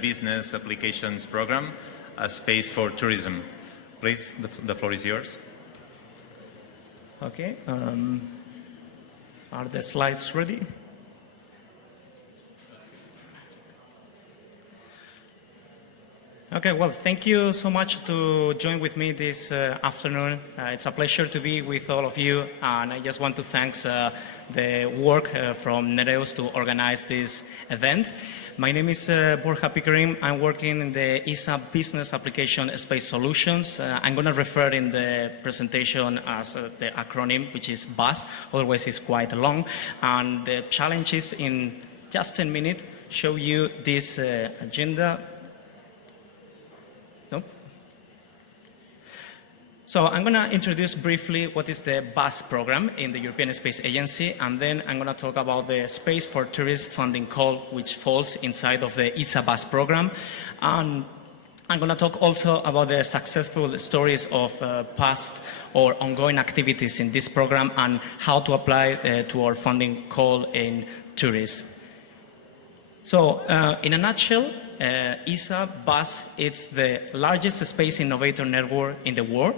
business applications program, a space for tourism. Please, the floor is yours. Okay. Are the slides ready? Okay, well, thank you so much to join with me this afternoon. It's a pleasure to be with all of you, and I just want to thank the work from Nereus to organize this event. My name is Borja Pickering. I'm working in the ESA Business Application Space Solutions. I'm going to refer in the presentation as the acronym, which is BUS, otherwise it's quite long. And the challenge is in just 10 minutes, show you this agenda. So I'm going to introduce briefly what is the BUS program in the European Space Agency, and then I'm going to talk about the Space for Tourist Funding Call, which falls inside of the ESA BUS program. And I'm going to talk also about the successful stories of past or ongoing activities in this program and how to apply to our funding call in tourism. So in a nutshell, ESA BUS is the largest space innovator network in the world.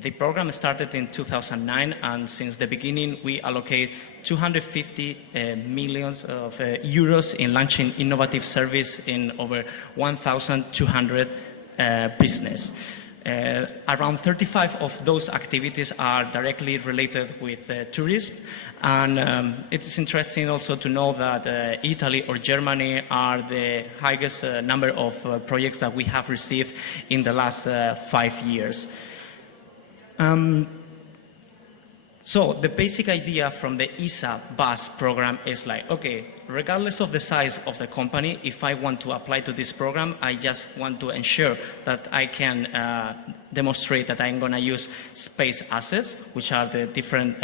The program started in 2009, and since the beginning we allocate 250 million of euros in launching innovative service in over 1,200 business. Around 35 of those activities are directly related with tourism, and it is interesting also to know that Italy or Germany are the highest number of projects that we have received in the last 5 years. So the basic idea from the ESA BUS program is like, okay, regardless of the size of the company, if I want to apply to this program, I just want to ensure that I can demonstrate that I'm going to use space assets, which are the different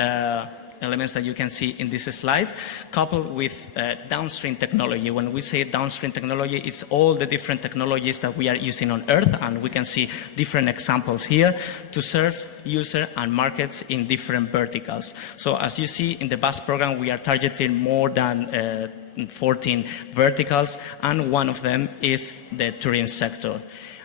elements that you can see in this slide, coupled with downstream technology. When we say downstream technology, it's all the different technologies that we are using on Earth, and we can see different examples here to serve user and markets in different verticals. So as you see in the BUS program, we are targeting more than 14 verticals, and one of them is the tourism sector.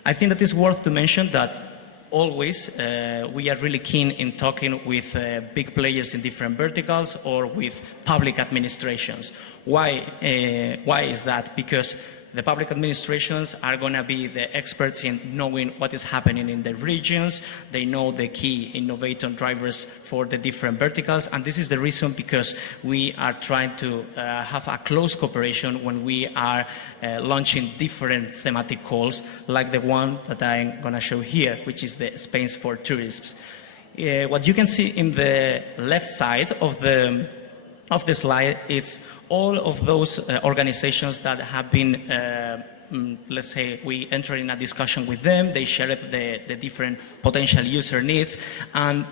I think that it's worth to mention that always, we are really keen in talking with big players in different verticals or with public administrations. Why is that? Because the public administrations are going to be the experts in knowing what is happening in the regions. They know the key innovator drivers for the different verticals, and this is the reason because we are trying to have a close cooperation when we are launching different thematic calls, like the one that I'm going to show here, which is the Space for Tourism. What you can see in the left side of the slide, it's all of those organizations that have been, let's say, we enter in a discussion with them, they share the different potential user needs, and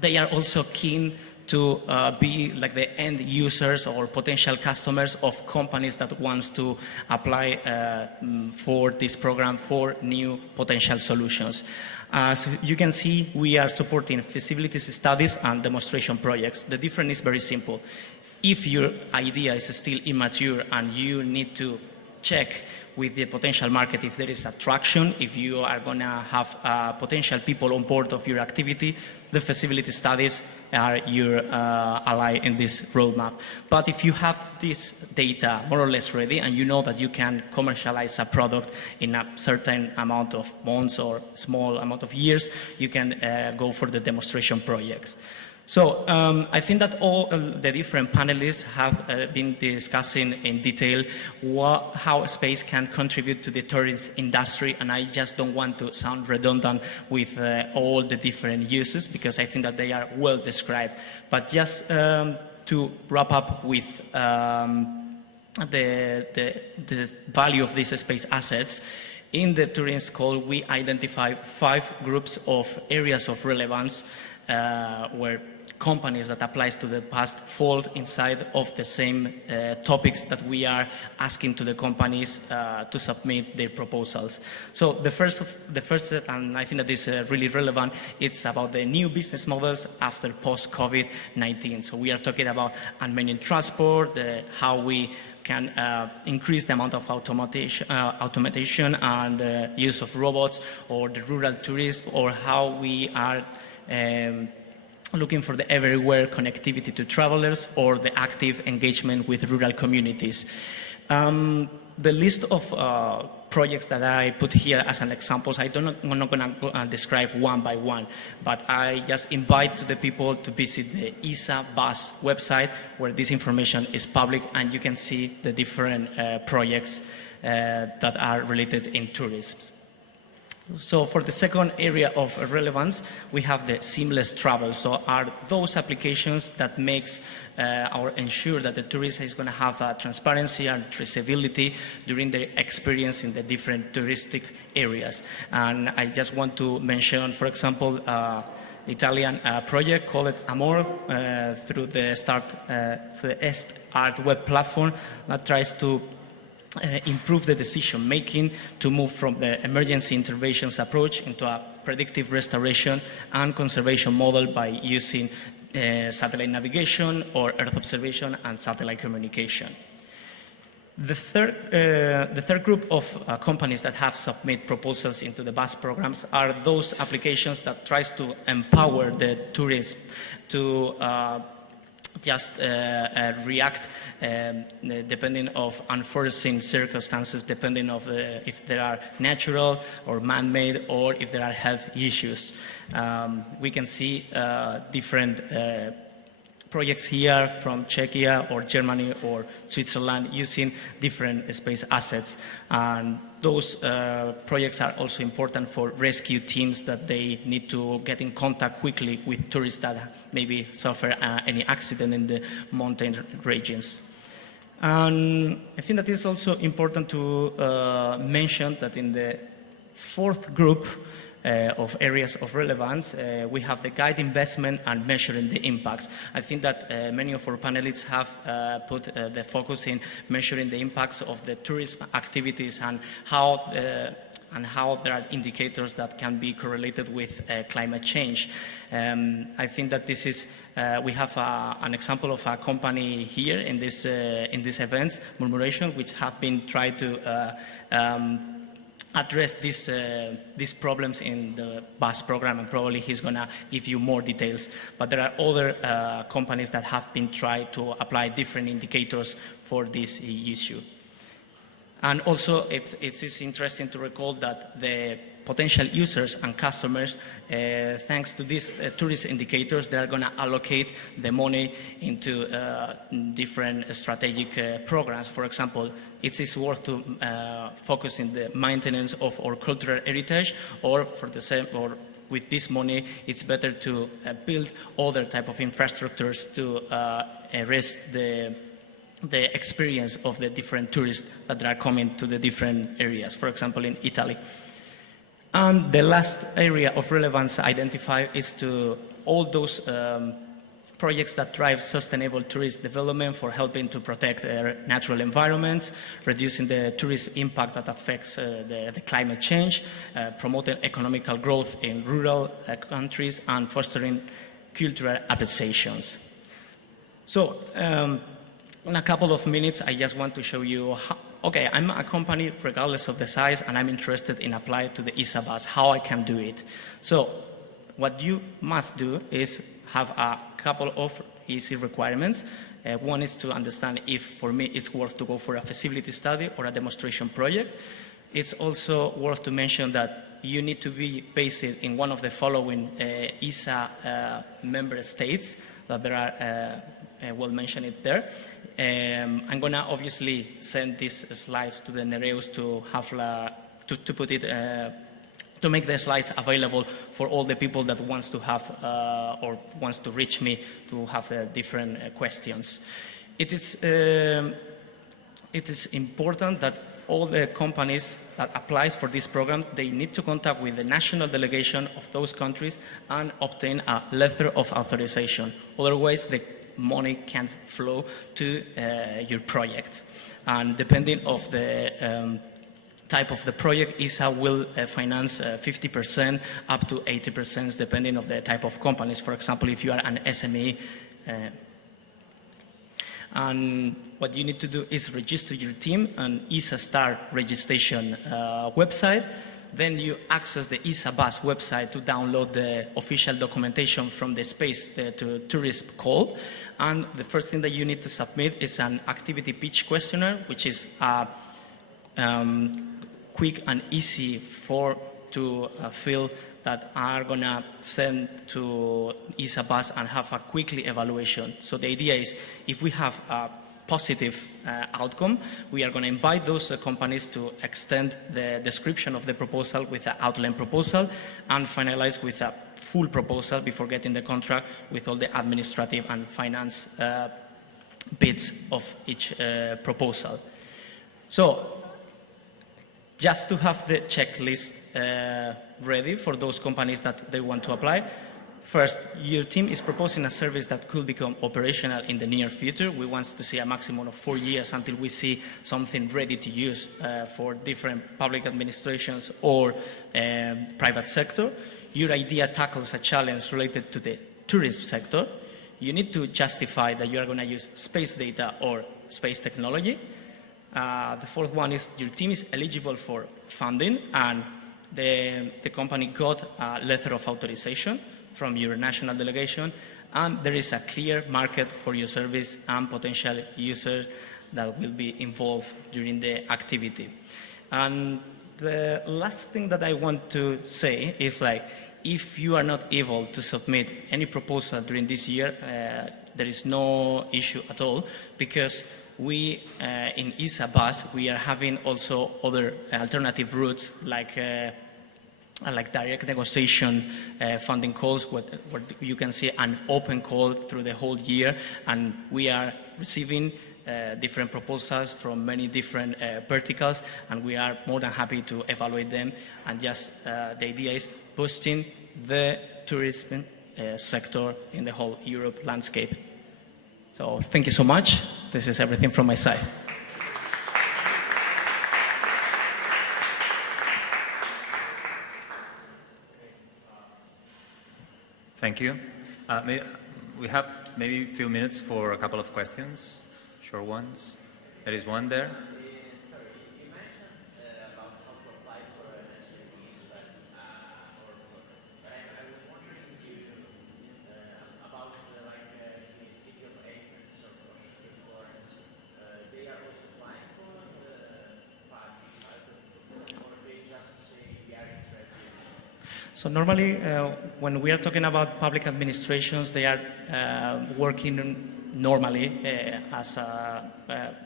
they are also keen to be like the end users or potential customers of companies that wants to apply for this program for new potential solutions. As you can see, we are supporting feasibility studies and demonstration projects. The difference is very simple. If your idea is still immature and you need to check with the potential market if there is attraction, if you are going to have potential people on board of your activity, the feasibility studies are your ally in this roadmap. But if you have this data more or less ready and you know that you can commercialize a product in a certain amount of months or small amount of years, you can go for the demonstration projects. So I think that all the different panelists have been discussing in detail how space can contribute to the tourism industry, and I just don't want to sound redundant with all the different uses because I think that they are well described. But just to wrap up with the value of these space assets, in the tourism call we identify 5 groups of areas of relevance where companies that applies to the past fall inside of the same topics that we are asking to the companies to submit their proposals. So the first, and I think that is really relevant, it's about the new business models after post-COVID-19. So we are talking about unmanned transport, how we can increase the amount of automation and use of robots, or the rural tourism, or how we are looking for the everywhere connectivity to travelers, or the active engagement with rural communities. The list of projects that I put here as an examples, I'm not going to describe one by one, but I just invite the people to visit the ESA BUS website, where this information is public, and you can see the different projects that are related in tourism. So for the second area of relevance, we have the seamless travel. So are those applications that makes or ensure that the tourist is going to have transparency and traceability during their experience in the different touristic areas. And I just want to mention, for example, Italian project called Amor through the Est Art web platform that tries to improve the decision making to move from the emergency interventions approach into a predictive restoration and conservation model by using satellite navigation or Earth observation and satellite communication. The third group of companies that have submitted proposals into the BUS programs are those applications that tries to empower the tourists to just react depending of unforeseen circumstances, depending of if there are natural or man-made, or if there are health issues. We can see different projects here from Czechia or Germany or Switzerland using different space assets. And those projects are also important for rescue teams that they need to get in contact quickly with tourists that maybe suffer any accident in the mountain regions. And I think that it's also important to mention that in the fourth group of areas of relevance, we have the guide investment and measuring the impacts. I think that many of our panelists have put the focus in measuring the impacts of the tourism activities and how there are indicators that can be correlated with climate change. I think that this is, we have an example of a company here in this event, Murmuration, which have been trying to address these problems in the BUS program, and probably he's going to give you more details. But there are other companies that have been trying to apply different indicators for this issue. And also, it is interesting to recall that the potential users and customers, thanks to these tourist indicators, they are going to allocate the money into different strategic programs. For example, it is worth to focus in the maintenance of our cultural heritage, or for the same, or with this money, it's better to build other type of infrastructures to arrest the experience of the different tourists that are coming to the different areas, for example, in Italy. And the last area of relevance identified is to all those projects that drive sustainable tourist development for helping to protect their natural environments, reducing the tourist impact that affects the climate change, promoting economical growth in rural countries, and fostering cultural appreciations. So, in a couple of minutes, I just want to show you how, okay, I'm a company regardless of the size, and I'm interested in applying to the ESA BUS, how I can do it. So what you must do is have a couple of easy requirements. One is to understand if, for me, it's worth to go for a feasibility study or a demonstration project. It's also worth to mention that you need to be based in one of the following ESA member states, that there are, we'll mention it there. I'm going to obviously send these slides to the Nereus to have to put it, to make the slides available for all the people that wants to have or wants to reach me to have different questions. It is important that all the companies that applies for this program, they need to contact with the national delegation of those countries and obtain a letter of authorization. Otherwise, the money can't flow to your project. And depending of the type of the project, ESA will finance 50% up to 80%, depending of the type of companies. For example, if you are an SME. And what you need to do is register your team on ESA Star registration website. Then you access the ESA Bus website to download the official documentation from the space to tourist call. And the first thing that you need to submit is an activity pitch questionnaire, which is a quick and easy form to fill that are going to send to ESA Bus and have a quickly evaluation. So the idea is, if we have a positive outcome, we are going to invite those companies to extend the description of the proposal with an outline proposal and finalize with a full proposal before getting the contract with all the administrative and finance bits of each proposal. So just to have the checklist ready for those companies that they want to apply. First, your team is proposing a service that could become operational in the near future. We want to see a maximum of 4 years until we see something ready to use for different public administrations or private sector. Your idea tackles a challenge related to the tourism sector. You need to justify that you are going to use space data or space technology. The fourth one is your team is eligible for funding and the company got a letter of authorization from your national delegation, and there is a clear market for your service and potential users that will be involved during the activity. And the last thing that I want to say is, like, if you are not able to submit any proposal during this year, there is no issue at all, because we, in ESA Bus, we are having also other alternative routes like direct negotiation funding calls, where you can see an open call through the whole year, and we are receiving different proposals from many different verticals, and we are more than happy to evaluate them. And just the idea is boosting the tourism sector in the whole Europe landscape. So thank you so much. This is everything from my side. Thank you. We have maybe a few minutes for a couple of questions, short ones. There is one there. Sorry, you mentioned about how to apply for an SUV, but I was wondering about city of Athens or city of Florence. They are also applying for or they just say we are interested? So normally, when we are talking about public administrations, they are working normally as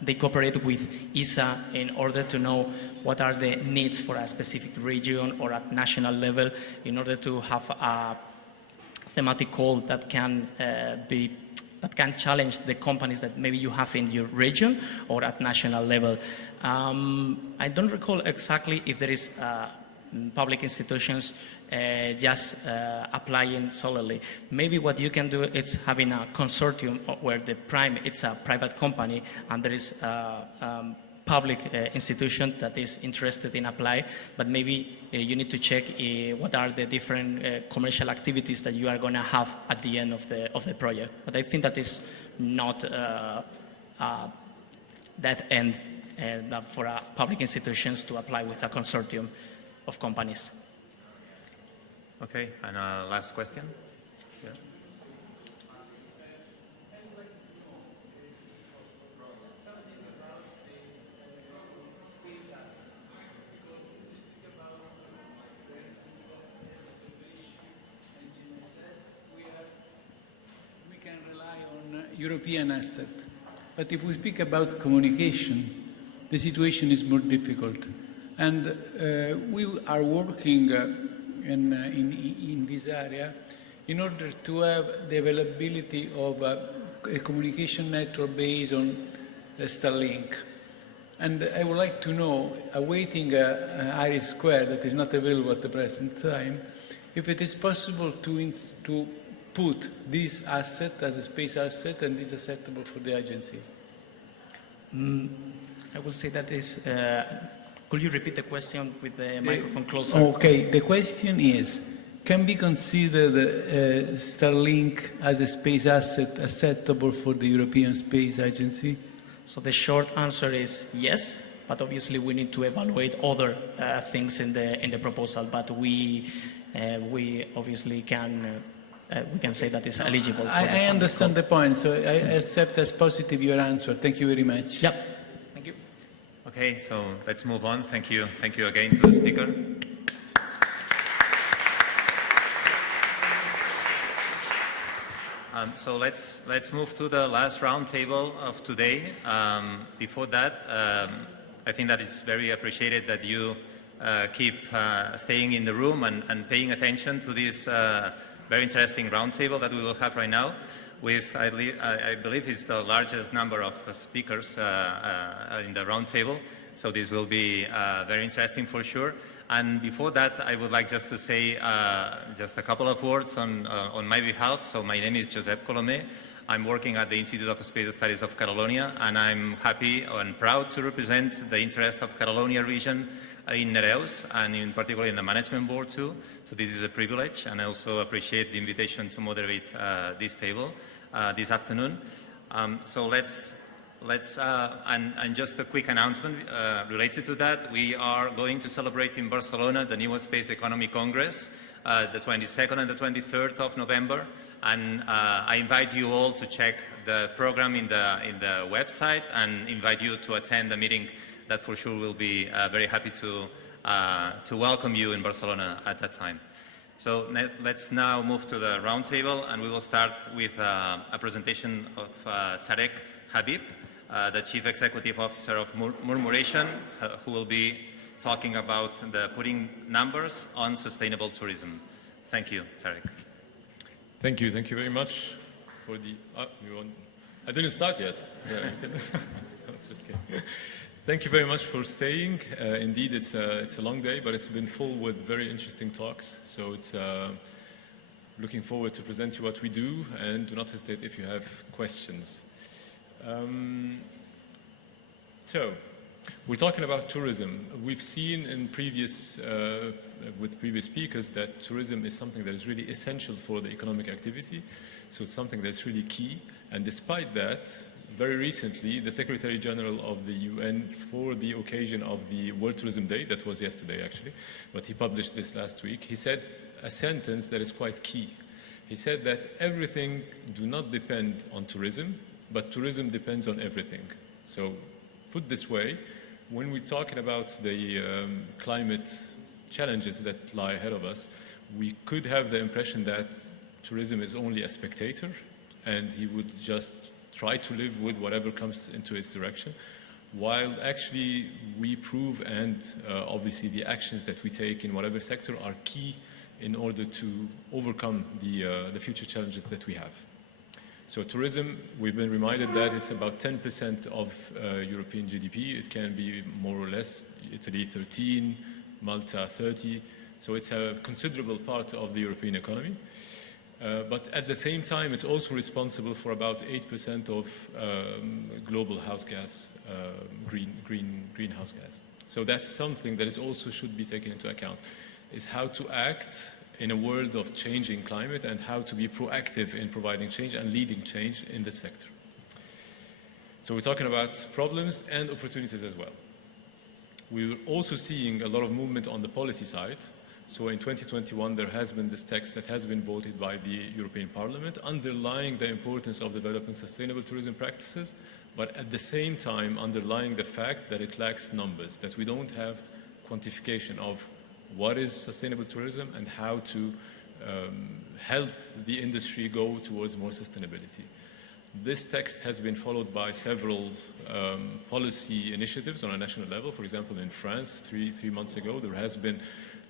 they cooperate with ESA in order to know what are the needs for a specific region or at national level, in order to have a thematic call that can challenge the companies that maybe you have in your region or at national level. I don't recall exactly if there is public institutions just applying solely. Maybe what you can do is having a consortium where the prime, it's a private company, and there is a public institution that is interested in apply, but maybe you need to check what are the different commercial activities that you are going to have at the end of the project. But I think that is not that end for public institutions to apply with a consortium of companies. Okay, and last question. Yeah. We can rely on European asset, but if we speak about communication, the situation is more difficult. And we are working in this area in order to have the availability of a communication network based on Starlink. And I would like to know, awaiting Iris Square that is not available at the present time, if it is possible to put this asset as a space asset and is acceptable for the agency. I will say that is... could you repeat the question with the microphone closer? Okay, the question is, can be considered Starlink as a space asset acceptable for the European Space Agency? So the short answer is yes, but obviously we need to evaluate other things in the proposal. But we obviously can we can say that it's eligible. For I understand the point, so I accept as positive your answer. Thank you very much. Yeah. Thank you. Okay, so let's move on. Thank you again to the speaker. So let's move to the last roundtable of today. Before that, I think that it's very appreciated that you keep staying in the room and paying attention to this very interesting roundtable that we will have right now. With, I believe, it's the largest number of speakers in the roundtable. So this will be very interesting for sure. And before that, I would like just to say just a couple of words on my behalf. So my name is Josep Colomé. I'm working at the Institute of Space Studies of Catalonia, and I'm happy and proud to represent the interest of Catalonia region in Nereus, and in particular in the management board too. So this is a privilege, and I also appreciate the invitation to moderate this table this afternoon. So and just a quick announcement related to that. We are going to celebrate in Barcelona the newest Space Economy Congress, the 22nd and the 23rd of November. And I invite you all to check the program in the website and invite you to attend the meeting that for sure will be very happy to welcome you in Barcelona at that time. So let's now move to the roundtable, and we will start with a presentation of Tarek Habib, the Chief Executive Officer of Murmuration, who will be talking about putting numbers on sustainable tourism. Thank you, Tarek. Thank you very much for the. I didn't start yet. Just kidding. Thank you very much for staying. Indeed, it's a long day, but it's been full with very interesting talks. So it's looking forward to present you what we do, and do not hesitate if you have questions. So, we're talking about tourism. We've seen in with previous speakers that tourism is something that is really essential for the economic activity. So it's something that's really key. And despite that, very recently, the Secretary General of the UN, for the occasion of the World Tourism Day, that was yesterday actually, but he published this last week, he said a sentence that is quite key. He said that everything do not depend on tourism, but tourism depends on everything. So, put this way, when we're talking about the climate challenges that lie ahead of us, we could have the impression that tourism is only a spectator, and he would just try to live with whatever comes into his direction, while actually we prove, and obviously the actions that we take in whatever sector are key in order to overcome the future challenges that we have. So tourism, we've been reminded that it's about 10% of European GDP. It can be more or less, Italy 13, Malta 30. So it's a considerable part of the European economy. But at the same time, it's also responsible for about 8% of global house gas, greenhouse gas. So that's something that is also should be taken into account, is how to act in a world of changing climate and how to be proactive in providing change and leading change in this sector. So we're talking about problems and opportunities as well. We're also seeing a lot of movement on the policy side. So in 2021, there has been this text that has been voted by the European Parliament, underlying the importance of developing sustainable tourism practices, but at the same time underlying the fact that it lacks numbers, that we don't have quantification of what is sustainable tourism and how to help the industry go towards more sustainability. This text has been followed by several policy initiatives on a national level. For example, in France, three months ago, there has been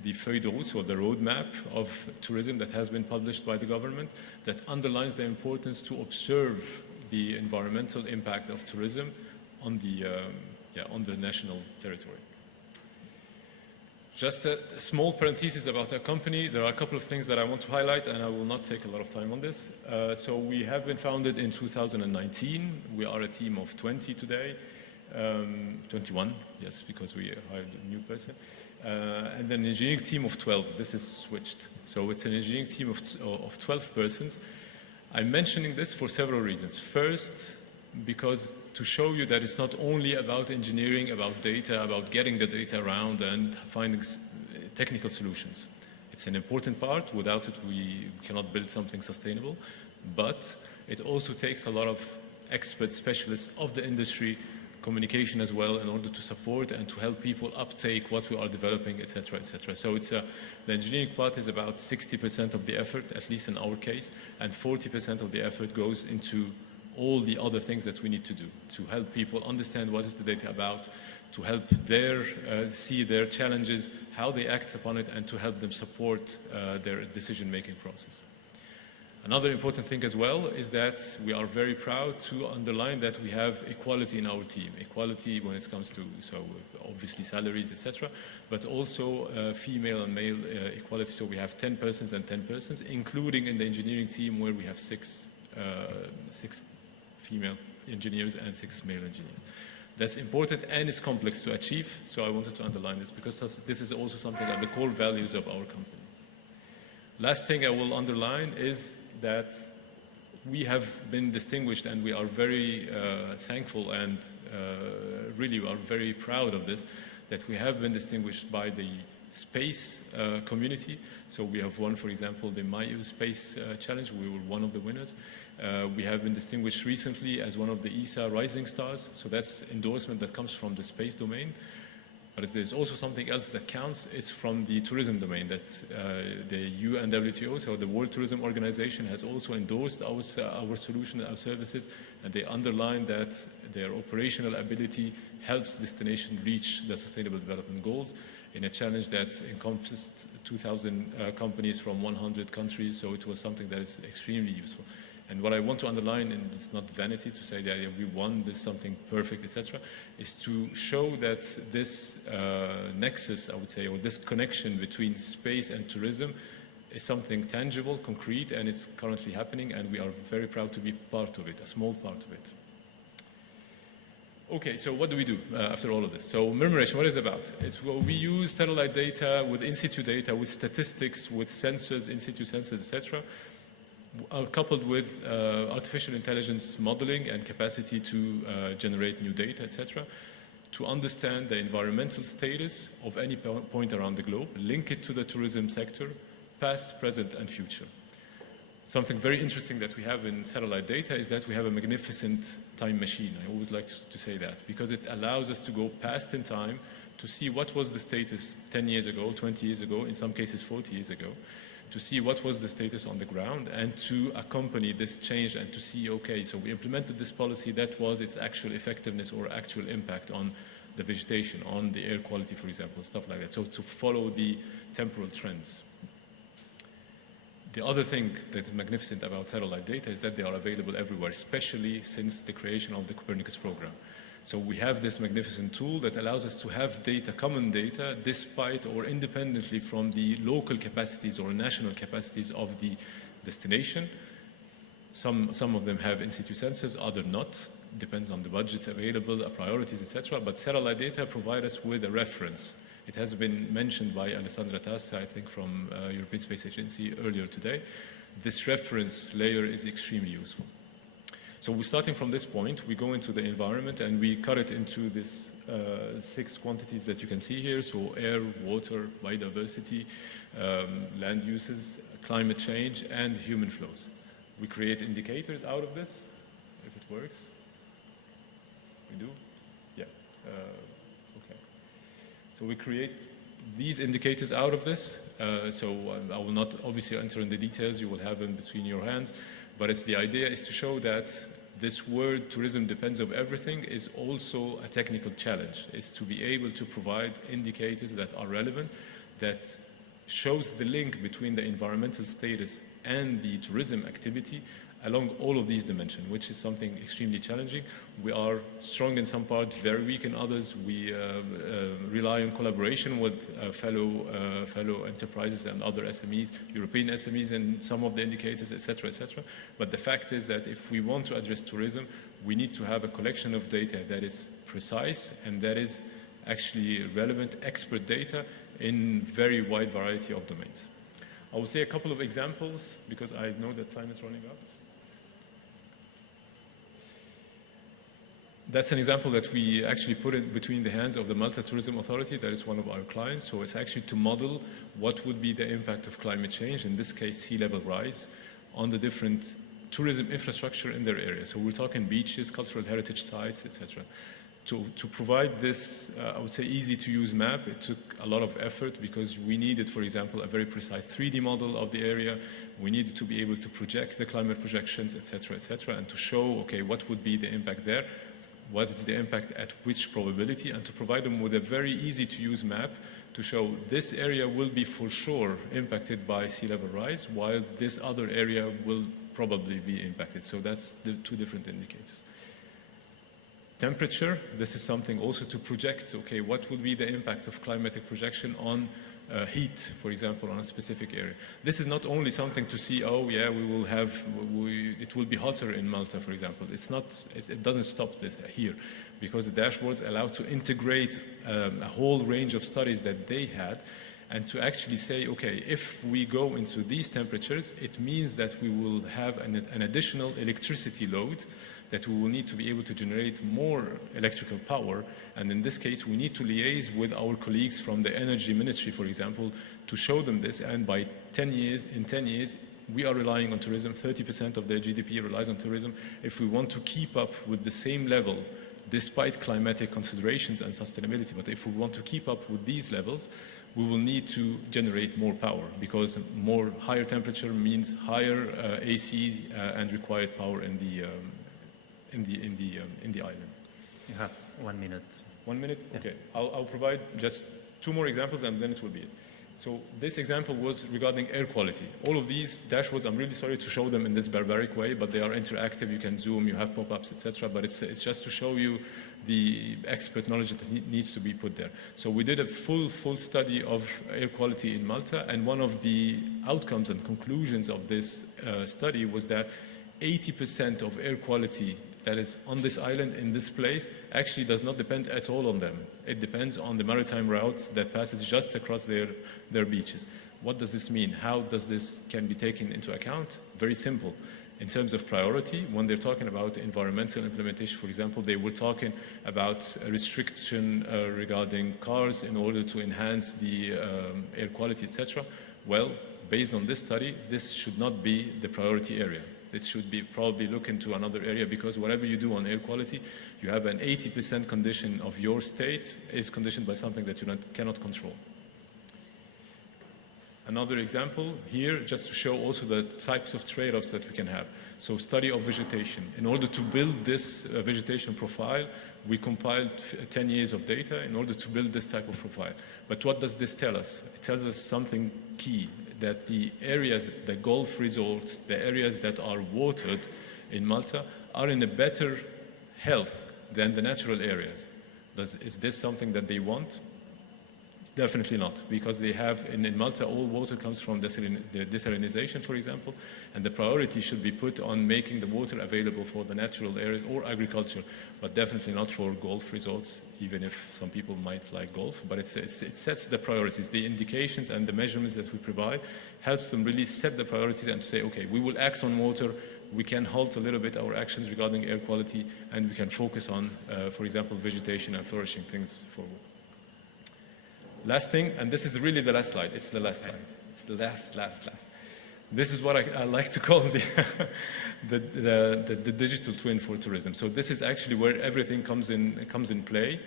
the feuille de route, or the roadmap of tourism that has been published by the government that underlines the importance to observe the environmental impact of tourism on the national territory. Just a small parenthesis about our company. There are a couple of things that I want to highlight, and I will not take a lot of time on this. So we have been founded in 2019. We are a team of 20 today. 21, yes, because we hired a new person. And then an engineering team of 12. This is switched. So it's an engineering team of 12 persons. I'm mentioning this for several reasons. First, because to show you that it's not only about engineering, about data, about getting the data around and finding technical solutions. It's an important part. Without it, we cannot build something sustainable. But it also takes a lot of experts, specialists of the industry, communication as well, in order to support and to help people uptake what we are developing, etc., etc. So it's the engineering part is about 60% of the effort, at least in our case, and 40% of the effort goes into all the other things that we need to do to help people understand what is the data about, to help see their challenges, how they act upon it, and to help them support their decision-making process. Another important thing as well is that we are very proud to underline that we have equality in our team. Equality when it comes to, so obviously salaries, etc., but also female and male equality. So we have 10 persons and 10 persons, including in the engineering team where we have six female engineers and 6 male engineers. That's important and it's complex to achieve, so I wanted to underline this because this is also something at the core values of our company. Last thing I will underline is that we have been distinguished and we are very thankful and really we are very proud of this, that we have been distinguished by the space community. So we have won, for example, the Mayu Space Challenge. We were one of the winners. We have been distinguished recently as one of the ESA Rising Stars. So that's endorsement that comes from the space domain. But there's also something else that counts. It's from the tourism domain that the UNWTO, so the World Tourism Organization, has also endorsed our solution, our services, and they underline that their operational ability helps destination reach the Sustainable Development Goals in a challenge that encompassed 2,000 companies from 100 countries. So it was something that is extremely useful. And what I want to underline, and it's not vanity to say that we won this something perfect, etc., is to show that this nexus, I would say, or this connection between space and tourism is something tangible, concrete, and it's currently happening, and we are very proud to be part of it, a small part of it. Okay, so what do we do after all of this? So Murmuration, what is it about? We use satellite data with in-situ data, with statistics, with sensors, in-situ sensors, etc., coupled with artificial intelligence modeling and capacity to generate new data, etc., to understand the environmental status of any point around the globe, link it to the tourism sector, past, present, and future. Something very interesting that we have in satellite data is that we have a magnificent time machine. I always like to say that, because it allows us to go past in time to see what was the status 10 years ago, 20 years ago, in some cases 40 years ago, to see what was the status on the ground and to accompany this change and to see, okay, so we implemented this policy, that was its actual effectiveness or actual impact on the vegetation, on the air quality, for example, stuff like that. So to follow the temporal trends. The other thing that's magnificent about satellite data is that they are available everywhere, especially since the creation of the Copernicus program. So we have this magnificent tool that allows us to have data, common data, despite or independently from the local capacities or national capacities of the destination. Some of them have in-situ sensors, others not. Depends on the budgets available, priorities, etc. But satellite data provide us with a reference. It has been mentioned by Alessandra Tassa, I think, from European Space Agency earlier today. This reference layer is extremely useful. So we're starting from this point, we go into the environment and we cut it into this 6 quantities that you can see here. So air, water, biodiversity, land uses, climate change, and human flows. We create indicators out of this, if it works. We do? Yeah. Okay. So we create these indicators out of this. So I will not obviously enter in the details, you will have them between your hands. But the idea is to show that this word, tourism depends on everything, is also a technical challenge. It's to be able to provide indicators that are relevant, that shows the link between the environmental status and the tourism activity along all of these dimensions, which is something extremely challenging. We are strong in some parts, very weak in others. We rely on collaboration with fellow enterprises and other SMEs, European SMEs, and some of the indicators, etc., etc. But the fact is that if we want to address tourism, we need to have a collection of data that is precise and that is actually relevant expert data in very wide variety of domains. I will say a couple of examples because I know that time is running out. That's an example that we actually put it between the hands of the Malta Tourism Authority. That is one of our clients. So it's actually to model what would be the impact of climate change, in this case sea level rise, on the different tourism infrastructure in their area. So we're talking beaches, cultural heritage sites, etc. To provide this, I would say, easy-to-use map, it took a lot of effort because we needed, for example, a very precise 3D model of the area. We needed to be able to project the climate projections, etc., and to show, okay, what would be the impact there, what is the impact at which probability, and to provide them with a very easy-to-use map to show this area will be for sure impacted by sea level rise, while this other area will probably be impacted. So that's the two different indicators. Temperature, this is something also to project, okay, what would be the impact of climatic projection on heat, for example, on a specific area. This is not only something to see, oh yeah, it will be hotter in Malta, for example. It doesn't stop this here, because the dashboards allow to integrate a whole range of studies that they had, and to actually say, okay, if we go into these temperatures, it means that we will have an additional electricity load, that we will need to be able to generate more electrical power. And in this case, we need to liaise with our colleagues from the Energy Ministry, for example, to show them this. And by 10 years, in 10 years, we are relying on tourism. 30% of their GDP relies on tourism. If we want to keep up with the same level, despite climatic considerations and sustainability, but if we want to keep up with these levels, we will need to generate more power, because higher temperature means higher AC and required power in the island. You have 1 minute. 1 minute? Yeah. Okay. I'll provide just two more examples and then it will be it. So this example was regarding air quality. All of these dashboards, I'm really sorry to show them in this barbaric way, but they are interactive. You can zoom, you have pop-ups, etc. But it's just to show you the expert knowledge that needs to be put there. So we did a full study of air quality in Malta, and one of the outcomes and conclusions of this study was that 80% of air quality that is on this island, in this place, actually does not depend at all on them. It depends on the maritime route that passes just across their beaches. What does this mean? How does this can be taken into account? Very simple. In terms of priority, when they're talking about environmental implementation, for example, they were talking about a restriction regarding cars in order to enhance the air quality, etc. Well, based on this study, this should not be the priority area. It should be probably look into another area, because whatever you do on air quality, you have an 80% condition of your state is conditioned by something that you cannot control. Another example here, just to show also the types of trade-offs that we can have. So study of vegetation. In order to build this vegetation profile, we compiled 10 years of data in order to build this type of profile. But what does this tell us? It tells us something key, that the areas, the Gulf resorts, the areas that are watered in Malta are in a better health than the natural areas. Is this something that they want? Definitely not, because they have, in Malta, all water comes from desalinization, for example, and the priority should be put on making the water available for the natural areas or agriculture, but definitely not for golf resorts, even if some people might like golf. But it sets the priorities. The indications and the measurements that we provide helps them really set the priorities and to say, okay, we will act on water, we can halt a little bit our actions regarding air quality, and we can focus on, for example, vegetation and flourishing things forward. Last thing, and this is really the last slide. It's the last slide. It's the last. This is what I like to call the digital twin for tourism. So this is actually where everything comes in play,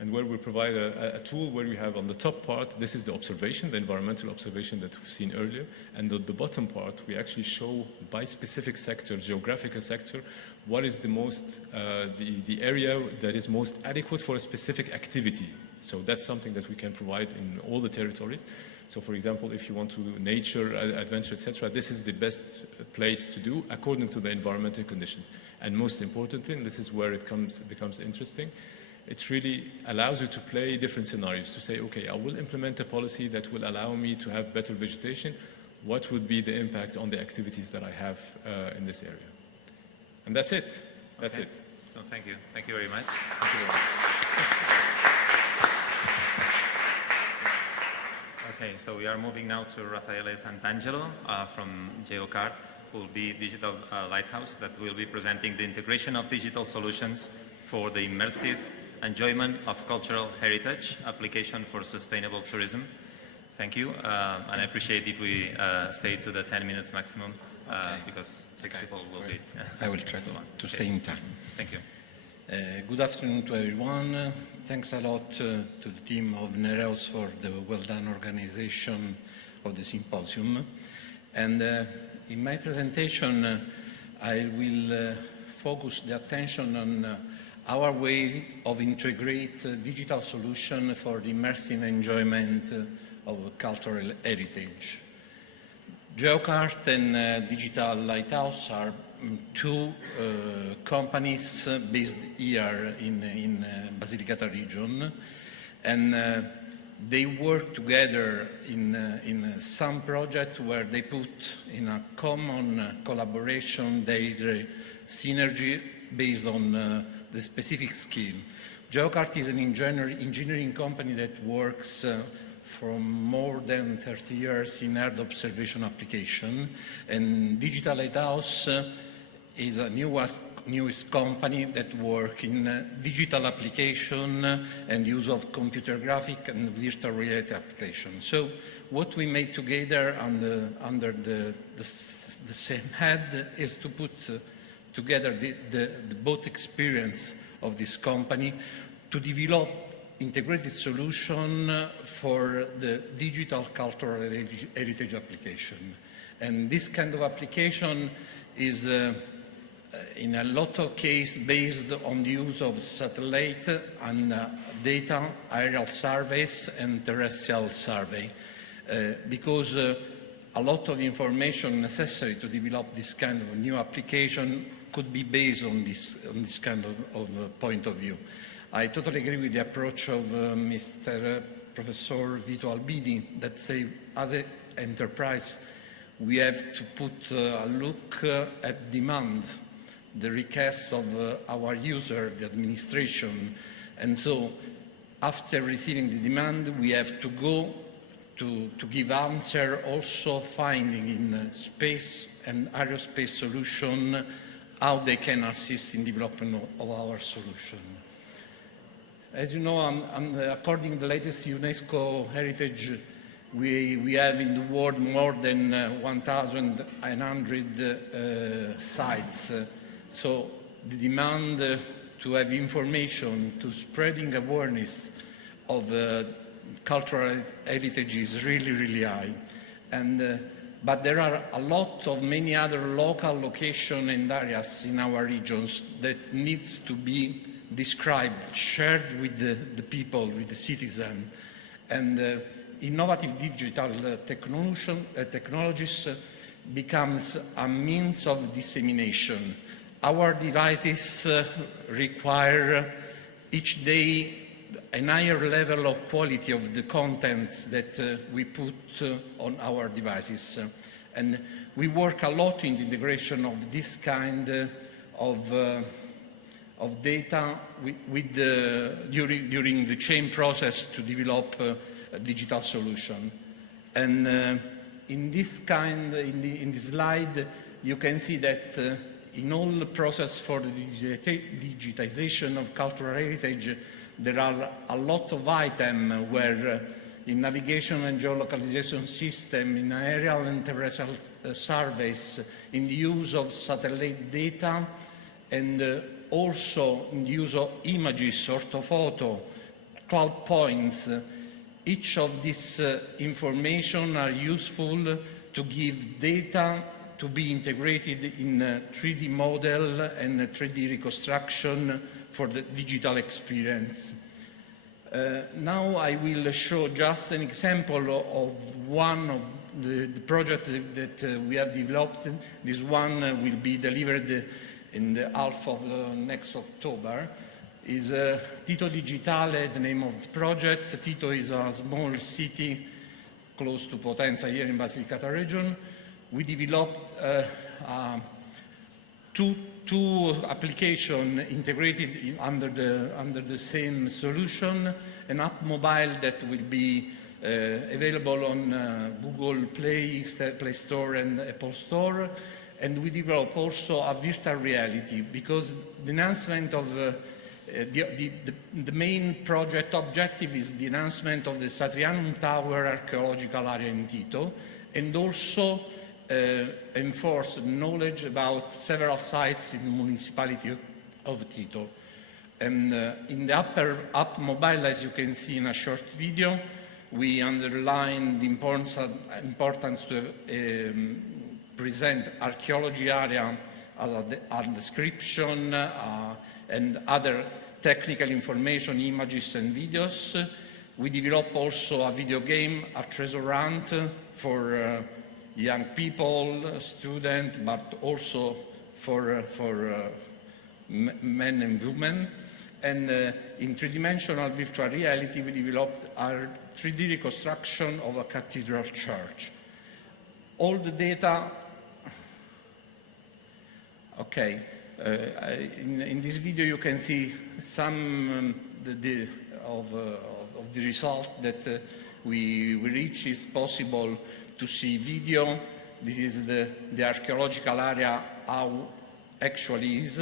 and where we provide a tool where we have on the top part, this is the observation, the environmental observation that we've seen earlier, and at the bottom part, we actually show by specific sector, geographical sector, what is the most, the area that is most adequate for a specific activity. So that's something that we can provide in all the territories. So for example, if you want to nature, adventure, etc., this is the best place to do according to the environmental conditions. And most important thing, this is where it becomes interesting. It really allows you to play different scenarios, to say, okay, I will implement a policy that will allow me to have better vegetation. What would be the impact on the activities that I have in this area? And that's it. That's it. So thank you. Thank you very much. Thank you very much. Okay, so we are moving now to Raffaele Sant'Angelo from GeoCart, who will be Digital Lighthouse, that will be presenting the integration of digital solutions for the immersive enjoyment of cultural heritage application for sustainable tourism. Thank you, and I appreciate if we stay to the 10 minutes maximum, because six people will be... I will try to stay in time. Thank you. Good afternoon to everyone. Thanks a lot to the team of Nereus for the well-done organization of the symposium. And in my presentation, I will focus the attention on our way of integrate digital solution for the immersive enjoyment of cultural heritage. GeoCart and Digital Lighthouse are two companies based here in Basilicata region, and they work together in some project where they put in a common collaboration their synergy based on the specific skill. GeoCart is an engineering company that works from more than 30 years in Earth observation application, and Digital Lighthouse is a newest company that works in digital application and use of computer graphic and virtual reality application. So what we made together under the same head is to put together the both experience of this company to develop integrated solution for the digital cultural heritage application. And this kind of application is in a lot of cases based on the use of satellite and data, aerial surveys and terrestrial survey, because a lot of information necessary to develop this kind of new application could be based on this kind of point of view. I totally agree with the approach of Mr. Professor Vito Albini that say, as an enterprise, we have to put a look at demand, the requests of our user, the administration. And so after receiving the demand, we have to go to give answer, also finding in space and aerospace solution how they can assist in development of our solution. As you know, according to the latest UNESCO heritage, we have in the world more than 1,100 sites. So the demand to have information, to spreading awareness of cultural heritage is really, really high. And, but there are a lot of many other local locations and areas in our regions that needs to be described, shared with the people, with the citizen. And innovative digital technologies becomes a means of dissemination. Our devices require each day a higher level of quality of the contents that we put on our devices. And we work a lot in the integration of this kind of data during the chain process to develop a digital solution. And in this slide, you can see that in all the process for the digitization of cultural heritage, there are a lot of items where in navigation and geolocalization system, in aerial and terrestrial surveys, in the use of satellite data, and also in the use of images, orthophoto, cloud points. Each of these information are useful to give data to be integrated in a 3D model and a 3D reconstruction for the digital experience. Now I will show just an example of one of the projects that we have developed. This one will be delivered in the half of next October. Is Tito Digitale, the name of the project. Tito is a small city close to Potenza here in Basilicata region. We developed a two applications integrated under the same solution, an app mobile that will be available on Google Play Store and Apple Store, and we develop also a virtual reality, because the enhancement of the main project objective is the enhancement of the Satrianum Tower archaeological area in Tito, and also enforce knowledge about several sites in the municipality of Tito. And in the app mobile, as you can see in a short video, we underline the importance to present archaeology area as a description and other technical information, images and videos. We develop also a video game, a treasure hunt for young people, students, but also for men and women. And in three-dimensional virtual reality, we developed our 3D reconstruction of a cathedral church. All the data, okay, in this video you can see some of the result that we reach. It's possible to see video. This is the archaeological area, how actually is.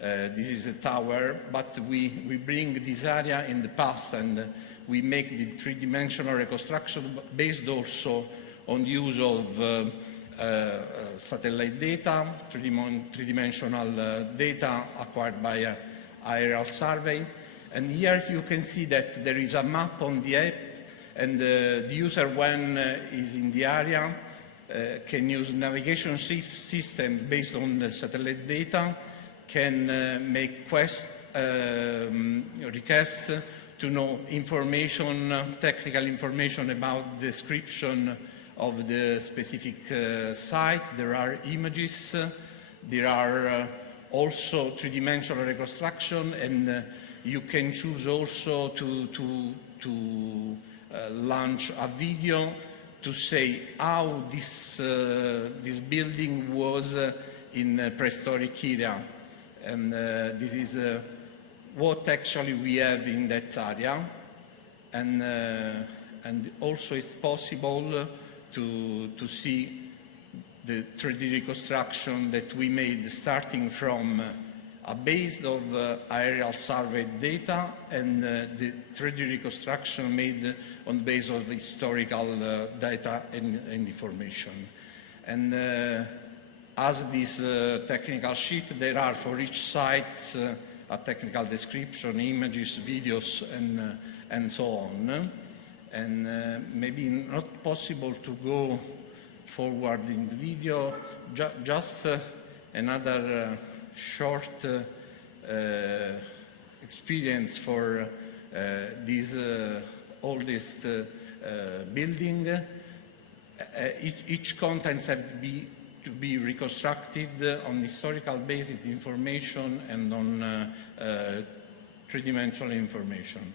This is a tower, but we bring this area in the past, and we make the three-dimensional reconstruction based also on the use of satellite data, three-dimensional data acquired by aerial survey. And here you can see that there is a map on the app, and the user, when is in the area, can use navigation system based on the satellite data, can make requests to know information, technical information about the description of the specific site. There are images, there are also three-dimensional reconstruction, and you can choose also to launch a video to say how this building was in prehistoric era. And this is what actually we have in that area. And also it's possible to see the 3D reconstruction that we made, starting from a base of aerial survey data and the 3D reconstruction made on the base of historical data and information. And as this technical sheet, there are for each site a technical description, images, videos, and so on. And maybe not possible to go forward in the video, just another short experience for this oldest building. Each content has to be reconstructed on historical basis information and on three-dimensional information.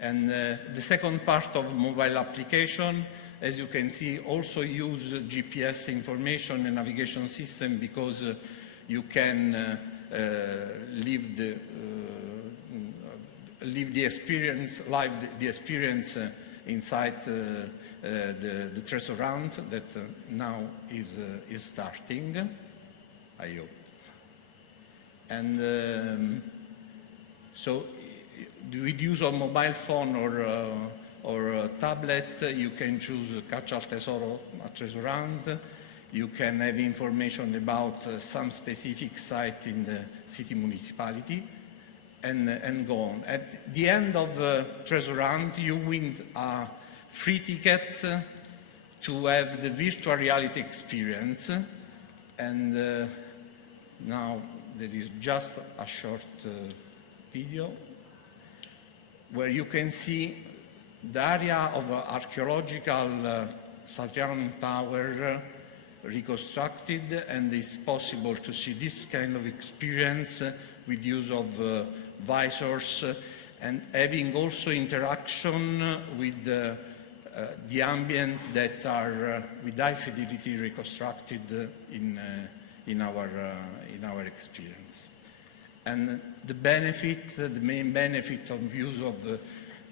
And the second part of mobile application, as you can see, also use GPS information and navigation system, because you can live the experience inside the treasure hunt that now is starting, I hope. And so with use of mobile phone or a tablet, you can choose Caccia al Tesoro, a treasure hunt. You can have information about some specific site in the city municipality, and go on. At the end of the treasure hunt, you win a free ticket to have the virtual reality experience. And now there is just a short video where you can see the area of archaeological Satrianum Tower reconstructed, and it's possible to see this kind of experience with use of visors, and having also interaction with the ambient that are with high fidelity reconstructed in in our experience. And the main benefit of use of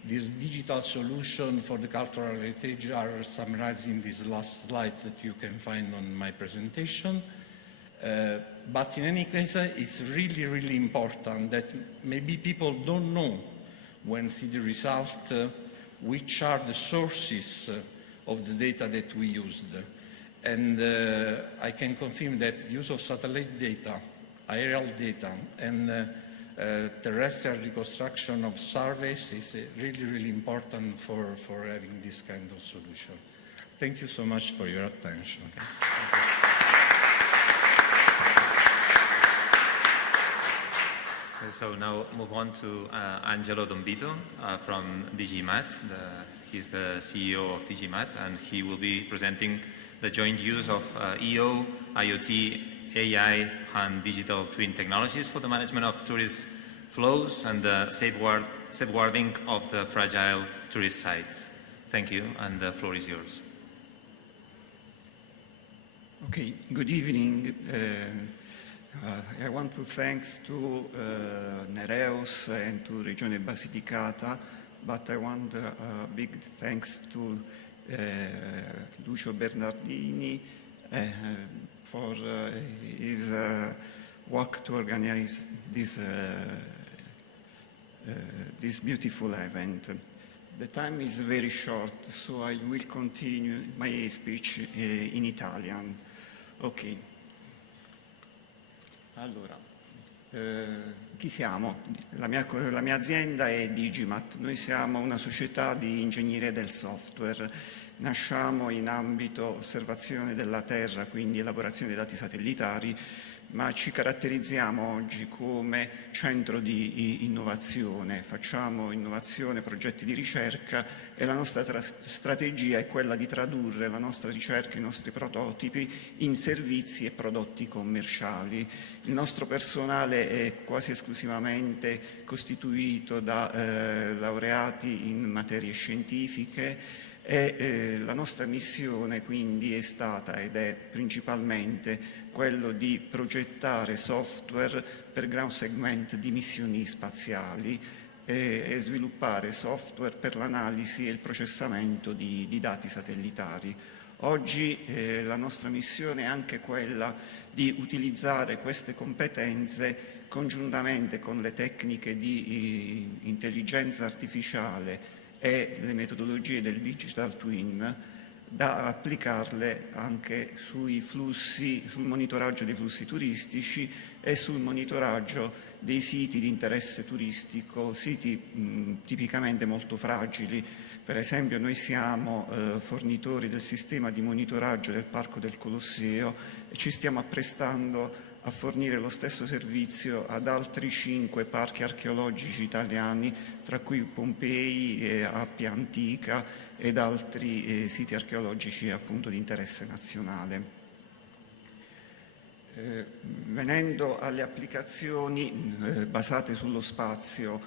this digital solution for the cultural heritage are summarized in this last slide that you can find on my presentation. But in any case, it's really, really important that maybe people don't know when see the result which are the sources of the data that we used. And I can confirm that the use of satellite data, aerial data, and terrestrial reconstruction of surveys is really, really important for having this kind of solution. Thank you so much for your attention. So now move on to Angelo Dombito from DigiMat. He's the CEO of DigiMat, and he will be presenting the joint use of EO, IoT, AI, and digital twin technologies for the management of tourist flows and the safeguarding of the fragile tourist sites. Thank you, and the floor is yours. Okay, good evening. I want to thanks to Nereus and to Regione Basilicata, but I want a big thanks to Lucio Bernardini for his work to organize this beautiful event. The time is very short, so I will continue my speech in Italian. Ok. Allora, chi siamo? La mia azienda è Digimat. Noi siamo una società di ingegneria del software. Nasciamo in ambito osservazione della Terra, quindi elaborazione dei dati satellitari, ma ci caratterizziamo oggi come centro di innovazione. Facciamo innovazione, progetti di ricerca e la nostra strategia è quella di tradurre la nostra ricerca, i nostri prototipi in servizi e prodotti commerciali. Il nostro personale è quasi esclusivamente costituito da laureati in materie scientifiche e la nostra missione quindi è stata ed è principalmente quello di progettare software per ground segment di missioni spaziali e sviluppare software per l'analisi e il processamento di dati satellitari. Oggi la nostra missione è anche quella di utilizzare queste competenze congiuntamente con le tecniche di intelligenza artificiale e le metodologie del digital twin da applicarle anche sui flussi, sul monitoraggio dei flussi turistici e sul monitoraggio dei siti di interesse turistico, siti tipicamente molto fragili. Per esempio noi siamo fornitori del sistema di monitoraggio del Parco del Colosseo e ci stiamo apprestando a fornire lo stesso servizio ad altri 5 parchi archeologici italiani, tra cui Pompei, Appia Antica ed altri siti archeologici appunto di interesse nazionale. Venendo alle applicazioni basate sullo spazio,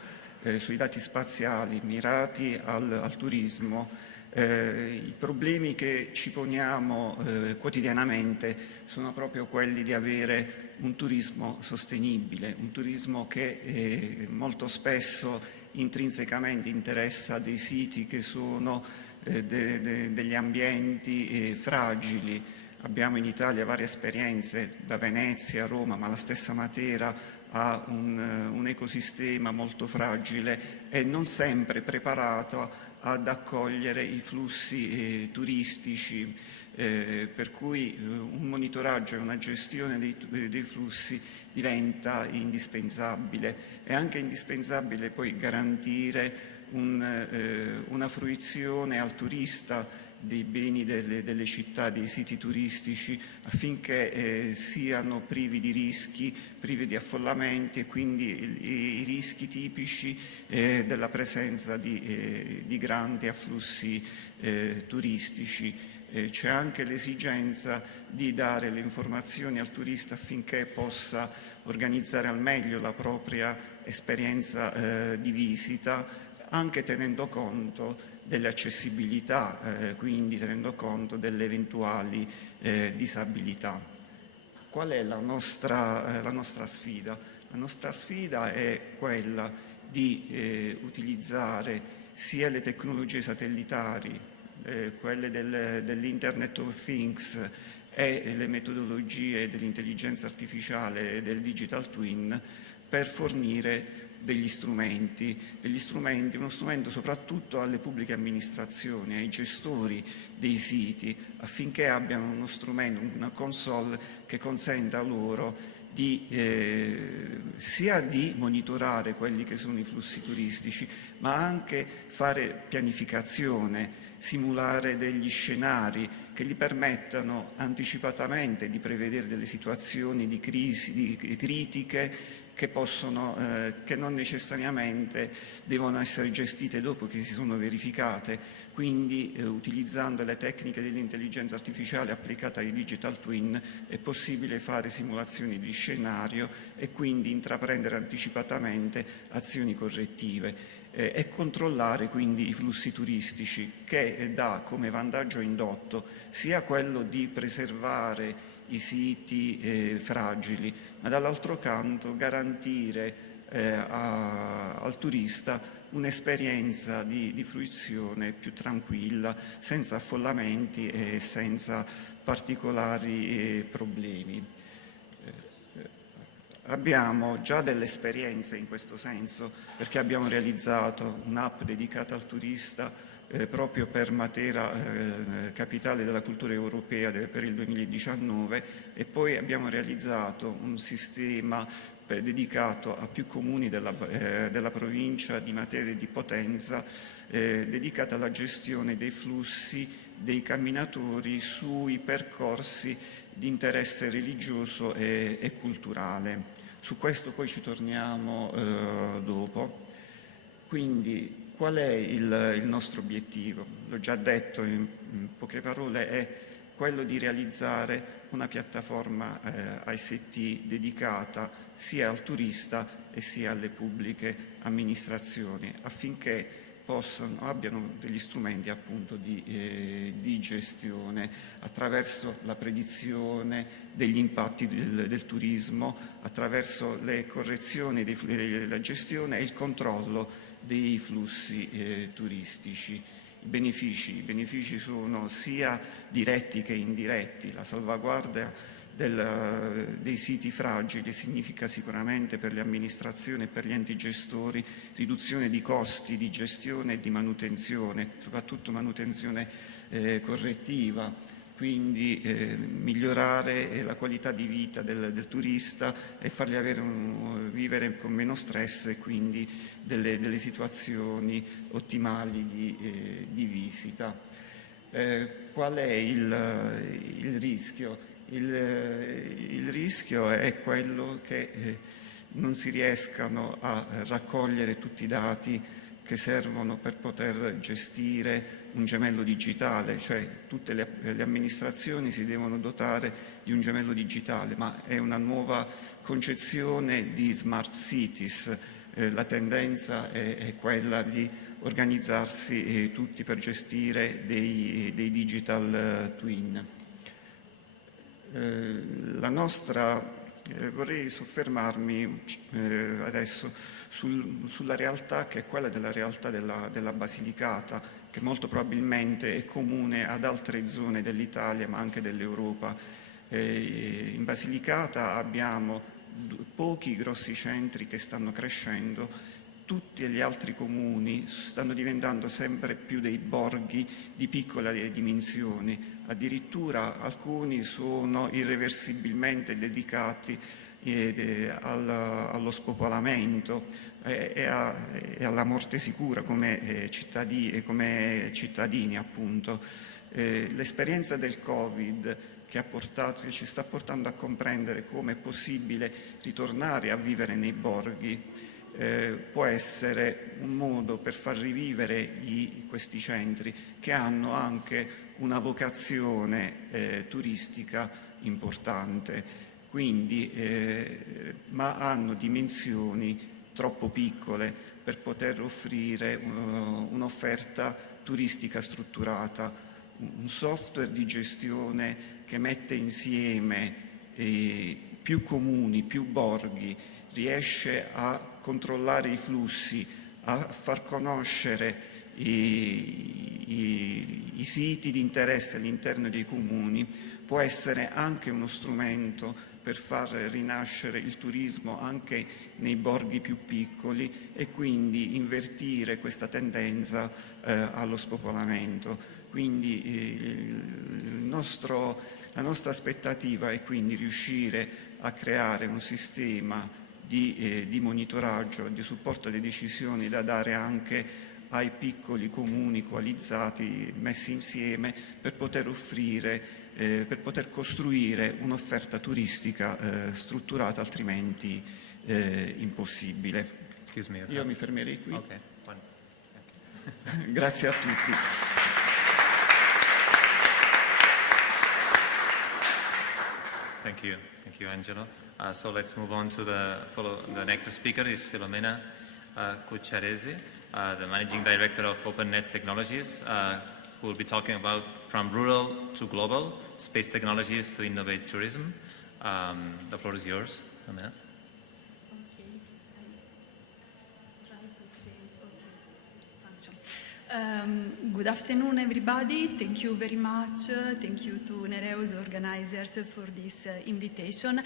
sui dati spaziali mirati al turismo, i problemi che ci poniamo quotidianamente sono proprio quelli di avere un turismo sostenibile, un turismo che molto spesso intrinsecamente interessa dei siti che sono degli ambienti fragili. Abbiamo in Italia varie esperienze, da Venezia a Roma, ma la stessa Matera ha un ecosistema molto fragile e non sempre preparato ad accogliere i flussi turistici, per cui un monitoraggio e una gestione dei flussi diventa indispensabile. È anche indispensabile poi garantire una fruizione al turista dei beni delle città, dei siti turistici, affinché siano privi di rischi, privi di affollamenti e quindi i rischi tipici della presenza di grandi afflussi turistici. C'è anche l'esigenza di dare le informazioni al turista affinché possa organizzare al meglio la propria esperienza di visita, anche tenendo conto delle accessibilità, quindi tenendo conto delle eventuali disabilità. qual è la nostra sfida? La nostra sfida è quella di utilizzare sia le tecnologie satellitari, quelle dell'Internet of Things e le metodologie dell'intelligenza artificiale e del digital twin per fornire uno strumento soprattutto alle pubbliche amministrazioni, ai gestori dei siti, affinché abbiano uno strumento, una console che consenta loro sia di monitorare quelli che sono i flussi turistici, ma anche fare pianificazione, simulare degli scenari che gli permettano anticipatamente di prevedere delle situazioni di crisi, critiche che non necessariamente devono essere gestite dopo che si sono verificate, quindi utilizzando le tecniche dell'intelligenza artificiale applicata ai digital twin è possibile fare simulazioni di scenario e quindi intraprendere anticipatamente azioni correttive e controllare quindi i flussi turistici, che dà come vantaggio indotto sia quello di preservare i siti fragili, ma dall'altro canto garantire al turista un'esperienza di fruizione più tranquilla, senza affollamenti e senza particolari problemi. Abbiamo già delle esperienze in questo senso, perché abbiamo realizzato un'app dedicata al turista proprio per Matera, capitale della cultura europea per il 2019, e poi abbiamo realizzato un sistema dedicato a più comuni della provincia di Matera e di Potenza, dedicata alla gestione dei flussi dei camminatori sui percorsi di interesse religioso e culturale. Su questo poi ci torniamo dopo. Quindi qual è il nostro obiettivo? L'ho già detto in poche parole, è quello di realizzare una piattaforma ICT dedicata sia al turista e sia alle pubbliche amministrazioni, affinché abbiano degli strumenti appunto di gestione attraverso la predizione degli impatti del turismo, attraverso le correzioni della gestione e il controllo dei flussi turistici. I benefici sono sia diretti che indiretti. La salvaguardia dei siti fragili significa sicuramente per le amministrazioni e per gli enti gestori riduzione di costi di gestione e di manutenzione, soprattutto manutenzione correttiva, quindi migliorare la qualità di vita del turista e fargli vivere con meno stress e quindi delle situazioni ottimali di visita. Qual è il rischio? Il rischio è quello che non si riescano a raccogliere tutti i dati che servono per poter gestire un gemello digitale, cioè tutte le amministrazioni si devono dotare di un gemello digitale, ma è una nuova concezione di smart cities. La tendenza è quella di organizzarsi tutti per gestire dei digital twin. Vorrei soffermarmi adesso sulla realtà che è quella della realtà della Basilicata, che molto probabilmente è comune ad altre zone dell'Italia ma anche dell'Europa. In Basilicata abbiamo pochi grossi centri che stanno crescendo, tutti gli altri comuni stanno diventando sempre più dei borghi di piccole dimensioni, addirittura alcuni sono irreversibilmente dedicati allo spopolamento e alla morte sicura come cittadini appunto. L'esperienza del Covid che ci sta portando a comprendere come è possibile ritornare a vivere nei borghi può essere un modo per far rivivere questi centri che hanno anche una vocazione turistica importante, quindi, ma hanno dimensioni troppo piccole per poter offrire un'offerta turistica strutturata, un software di gestione che mette insieme più comuni, più borghi, riesce a controllare i flussi, a far conoscere i siti di interesse all'interno dei comuni, può essere anche uno strumento per far rinascere il turismo anche nei borghi più piccoli e quindi invertire questa tendenza allo spopolamento. Quindi la nostra aspettativa è quindi riuscire a creare un sistema di monitoraggio, di supporto alle decisioni da dare anche ai piccoli comuni coalizzati messi insieme per poter offrire, per poter costruire un'offerta turistica strutturata, altrimenti impossibile. Excuse me. Io mi fermerei qui. Okay. One. Grazie a tutti. Thank you, Angelo. So let's move on to the next speaker is Filomena Cucciaresi, the Managing Director of OpenNet Technologies, who will be talking about from rural to global, space technologies to innovate tourism. The floor is yours, Filomena. Good afternoon, everybody. Thank you very much. Thank you to Nereus organizers for this invitation.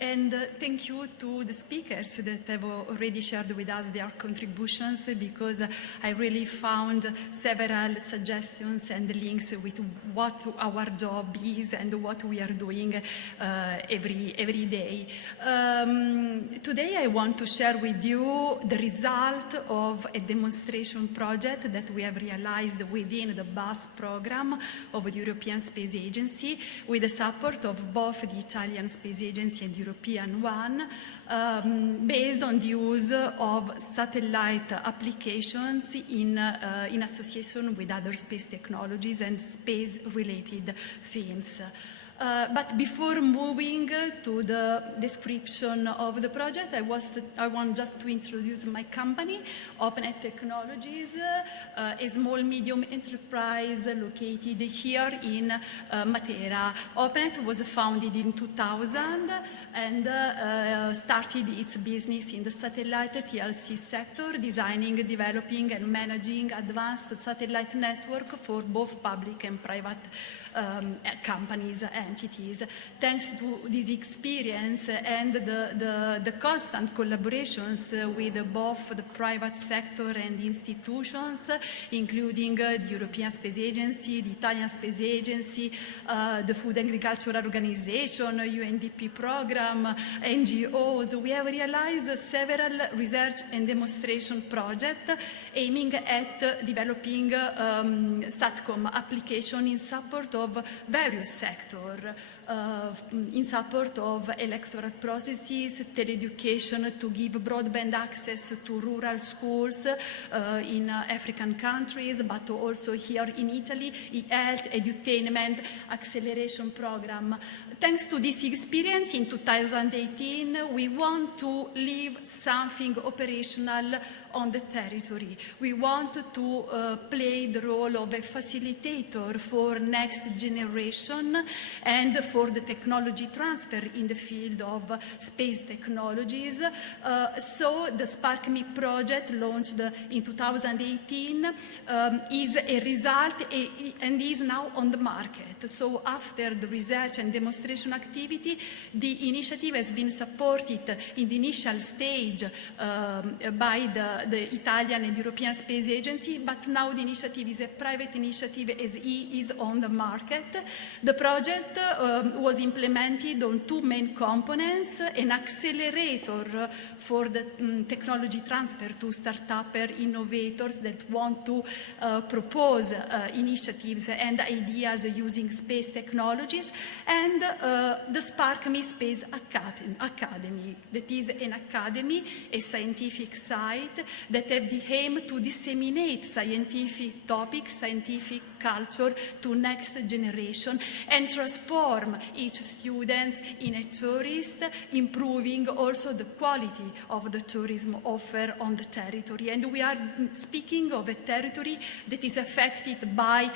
And thank you to the speakers that have already shared with us their contributions, because I really found several suggestions and links with what our job is and what we are doing every day. Today I want to share with you the result of a demonstration project that we have realized within the BUS program of the European Space Agency, with the support of both the Italian Space Agency and the European one, based on the use of satellite applications in association with other space technologies and space-related themes. But before moving to the description of the project, I want just to introduce my company, OpenNet Technologies, a small-medium enterprise located here in Matera. OpenNet was founded in 2000 and started its business in the satellite TLC sector, designing, developing, and managing advanced satellite network for both public and private companies, entities. Thanks to this experience and the constant collaborations with both the private sector and institutions, including the European Space Agency, the Italian Space Agency, the Food and Agricultural Organization, UNDP program, NGOs, we have realized several research and demonstration projects aiming at developing SATCOM application in support of various sectors, in support of electoral processes, teleeducation to give broadband access to rural schools in African countries, but also here in Italy, health, edutainment, acceleration program. Thanks to this experience, in 2018, we want to leave something operational on the territory. We want to play the role of a facilitator for next generation and for the technology transfer in the field of space technologies. So the SparkMe project, launched in 2018, is a result and is now on the market. So after the research and demonstration activity, the initiative has been supported in the initial stage by the Italian and European Space Agency, but now the initiative is a private initiative as is on the market. The project was implemented on two main components: an accelerator for the technology transfer to startup innovators that want to propose initiatives and ideas using space technologies, and the SparkMe Space Academy, that is an academy, a scientific site that have the aim to disseminate scientific topics, scientific culture to next generation and transform each student in a tourist, improving also the quality of the tourism offer on the territory. And we are speaking of a territory that is affected by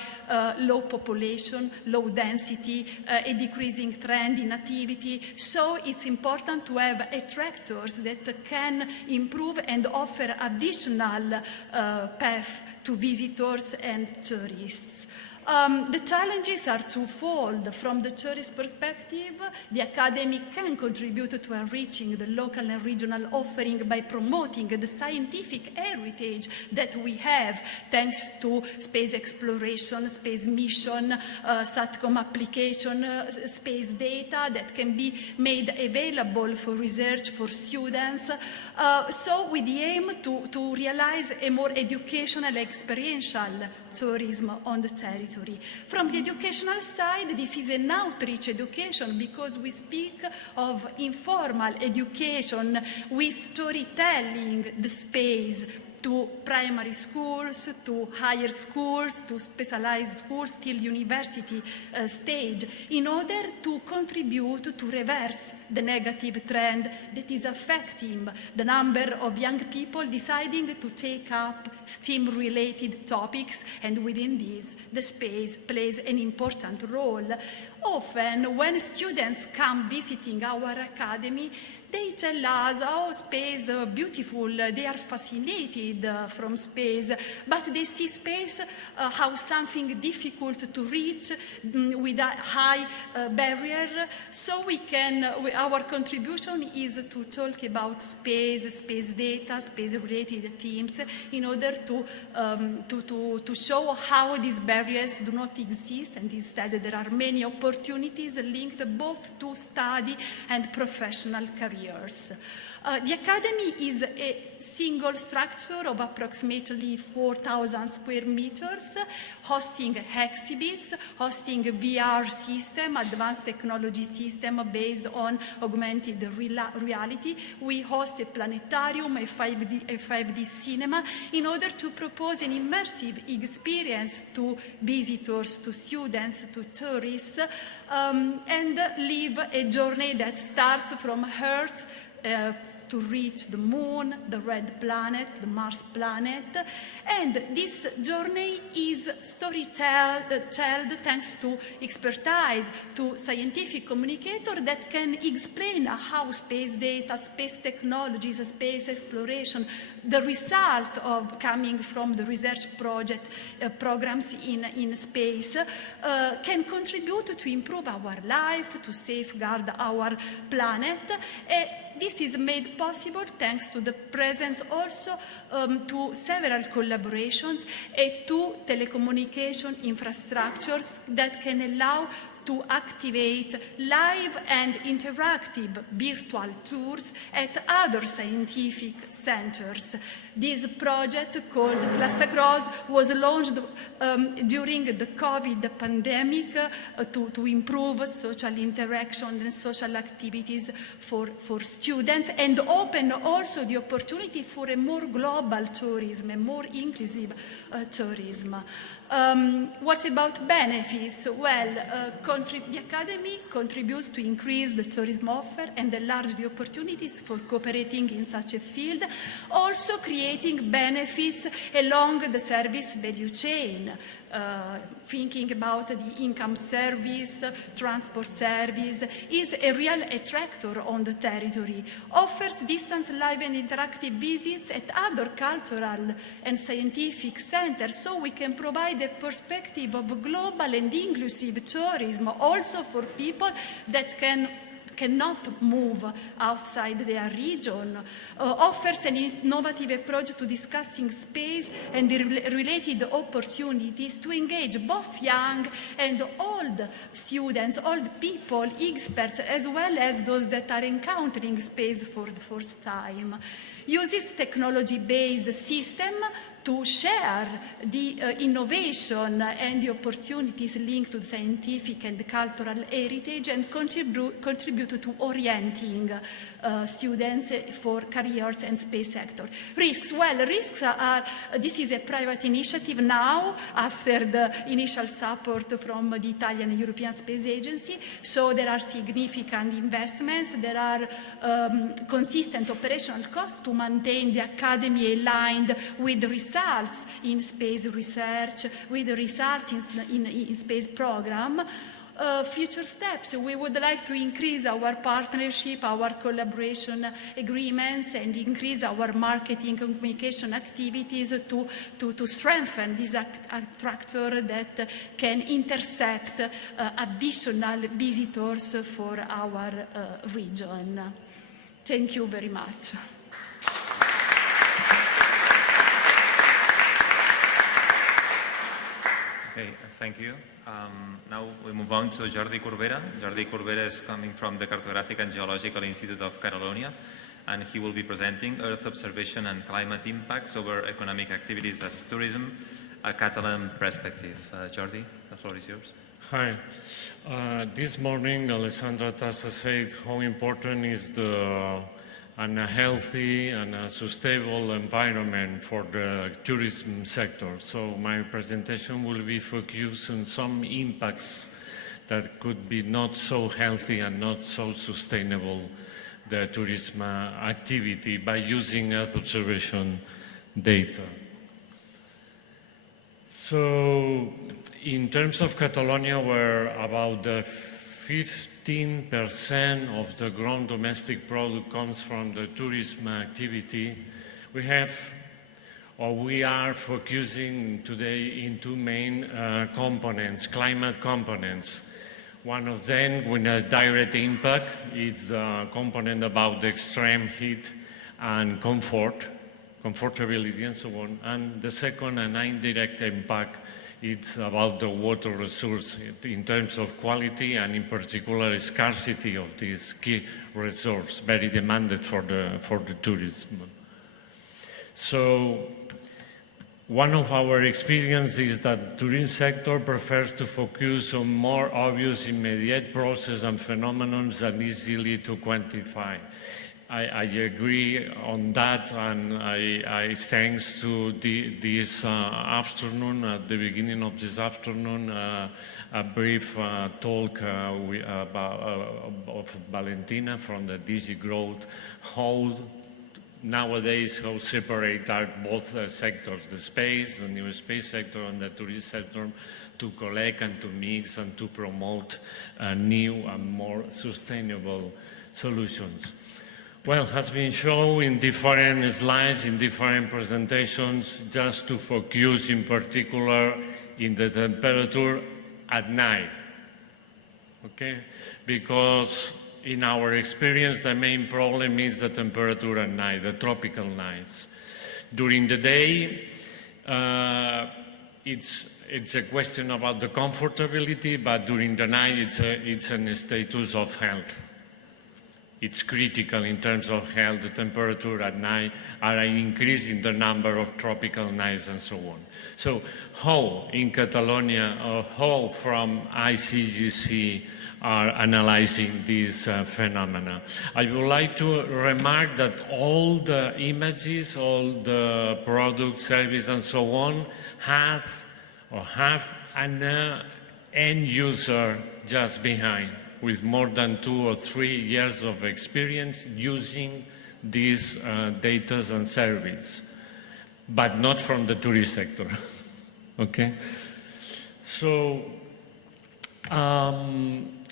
low population, low density, a decreasing trend in activity. So it's important to have attractors that can improve and offer additional path to visitors and tourists. The challenges are twofold. From the tourist perspective, the academy can contribute to enriching the local and regional offering by promoting the scientific heritage that we have, thanks to space exploration, space mission, SATCOM application, space data that can be made available for research for students. So with the aim to realize a more educational, experiential tourism on the territory. From the educational side, this is an outreach education because we speak of informal education with storytelling the space to primary schools, to higher schools, to specialized schools, till university stage, in order to contribute to reverse the negative trend that is affecting the number of young people deciding to take up STEAM-related topics, and within this, the space plays an important role. Often, when students come visiting our academy, they tell us, oh, space, beautiful, they are fascinated from space, but they see space how something difficult to reach with a high barrier. So our contribution is to talk about space, space data, space-related themes, in order to show how these barriers do not exist, and instead there are many opportunities linked both to study and professional careers. The Academy is a single structure of approximately 4,000 square meters, hosting exhibits, hosting VR system, advanced technology system based on augmented reality. We host a planetarium, a 5D cinema, in order to propose an immersive experience to visitors, to students, to tourists, and live a journey that starts from Earth to reach the moon, the red planet, the Mars planet. And this journey is storytold thanks to expertise, to scientific communicator that can explain how space data, space technologies, space exploration, the result of coming from the research project programs in space can contribute to improve our life, to safeguard our planet. This is made possible thanks to the presence also to several collaborations and to telecommunication infrastructures that can allow to activate live and interactive virtual tours at other scientific centers. This project called Class Across was launched during the COVID pandemic to improve social interaction and social activities for students, and open also the opportunity for a more global tourism, a more inclusive tourism. What about benefits? Well, the Academy contributes to increase the tourism offer and enlarge the opportunities for cooperating in such a field, also creating benefits along the service value chain. Thinking about the income service, transport service, is a real attractor on the territory, offers distance live and interactive visits at other cultural and scientific centers, so we can provide a perspective of global and inclusive tourism also for people that cannot move outside their region, offers an innovative approach to discussing space and the related opportunities to engage both young and old students, old people, experts, as well as those that are encountering space for the first time. Uses technology-based system to share the innovation and the opportunities linked to the scientific and cultural heritage and contribute to orienting students for careers and space sector. Risks, well, risks are, this is a private initiative now after the initial support from the Italian and European Space Agency, so there are significant investments, there are consistent operational costs to maintain the academy aligned with results in space research, with results in space program. Future steps, we would like to increase our partnership, our collaboration agreements, and increase our marketing and communication activities to strengthen this attractor that can intercept additional visitors for our region. Thank you very much. Okay, thank you. Now we move on to Jordi Corbera. Jordi Corbera is coming from the Cartographic and Geological Institute of Catalonia, and he will be presenting Earth observation and climate impacts over economic activities as tourism, a Catalan perspective. Jordi, the floor is yours. Hi. This morning, Alessandra Tassa said how important is a healthy and a sustainable environment for the tourism sector. So my presentation will be focused on some impacts that could be not so healthy and not so sustainable, the tourism activity, by using Earth observation data. So in terms of Catalonia, where about 15% of the gross domestic product comes from the tourism activity, we are focusing today in two main components, climate components. One of them with a direct impact is the component about the extreme heat and comfortability and so on. And the second, an indirect impact, it's about the water resource in terms of quality and in particular scarcity of this key resource, very demanded for the tourism. So one of our experiences is that the tourism sector prefers to focus on more obvious immediate processes and phenomena that easily to quantify. I agree on that, and I thanks to this afternoon, at the beginning of this afternoon, a brief talk of Valentina from the DG Growth, how nowadays how separate are both sectors, the space, the new space sector and the tourism sector, to collect and to mix and to promote new and more sustainable solutions. Well, has been shown in different slides, in different presentations, just to focus in particular in the temperature at night, okay? Because in our experience, the main problem is the temperature at night, the tropical nights. During the day, it's a question about the comfortability, but during the night, it's a status of health. It's critical in terms of health, the temperature at night, are increasing the number of tropical nights and so on. So how in Catalonia, or how from ICGC are analyzing these phenomena? I would like to remark that all the images, all the product, service and so on have an end user just behind, with more than 2 or 3 years of experience using these data and service, but not from the tourist sector, okay? So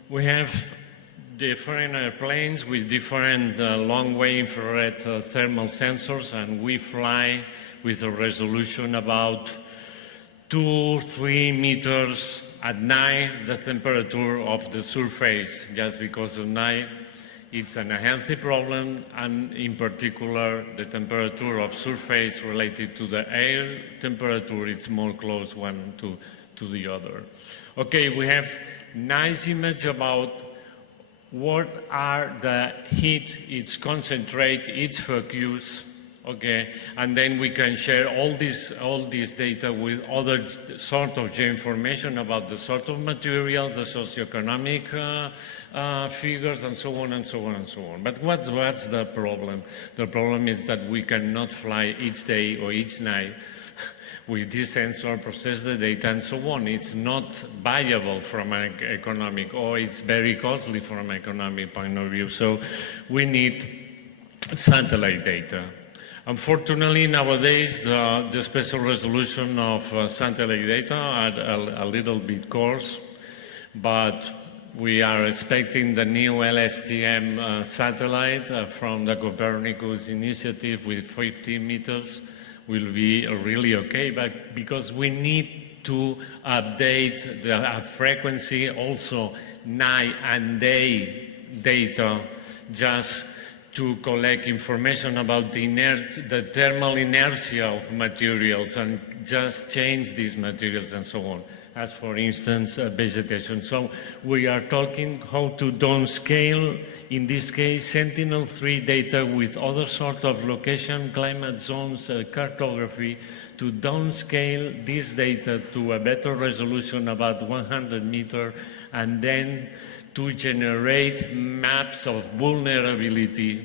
we have different airplanes with different long-way infrared thermal sensors, and we fly with a resolution about 2-3 meters at night, the temperature of the surface, just because at night it's a healthy problem, and in particular the temperature of surface related to the air temperature, it's more close one to the other. Okay, we have nice image about what are the heat, its concentrate, its focus, Okay, and then we can share all this data with other sort of geoinformation about the sort of materials, the socioeconomic figures, and so on and so on and so on. But what's the problem? The problem is that we cannot fly each day or each night with this sensor, process the data, and so on. It's not viable from an economic, or it's very costly from an economic point of view. So we need satellite data. Unfortunately, nowadays, the spatial resolution of satellite data are a little bit coarse, but we are expecting the new LSTM satellite from the Copernicus initiative with 50 meters will be really okay, but because we need to update the frequency, also night and day data, just to collect information about the thermal inertia of materials and just change these materials and so on, as for instance vegetation. So we are talking how to downscale, in this case, Sentinel-3 data with other sort of location, climate zones, cartography, to downscale this data to a better resolution, about 100 meters, and then to generate maps of vulnerability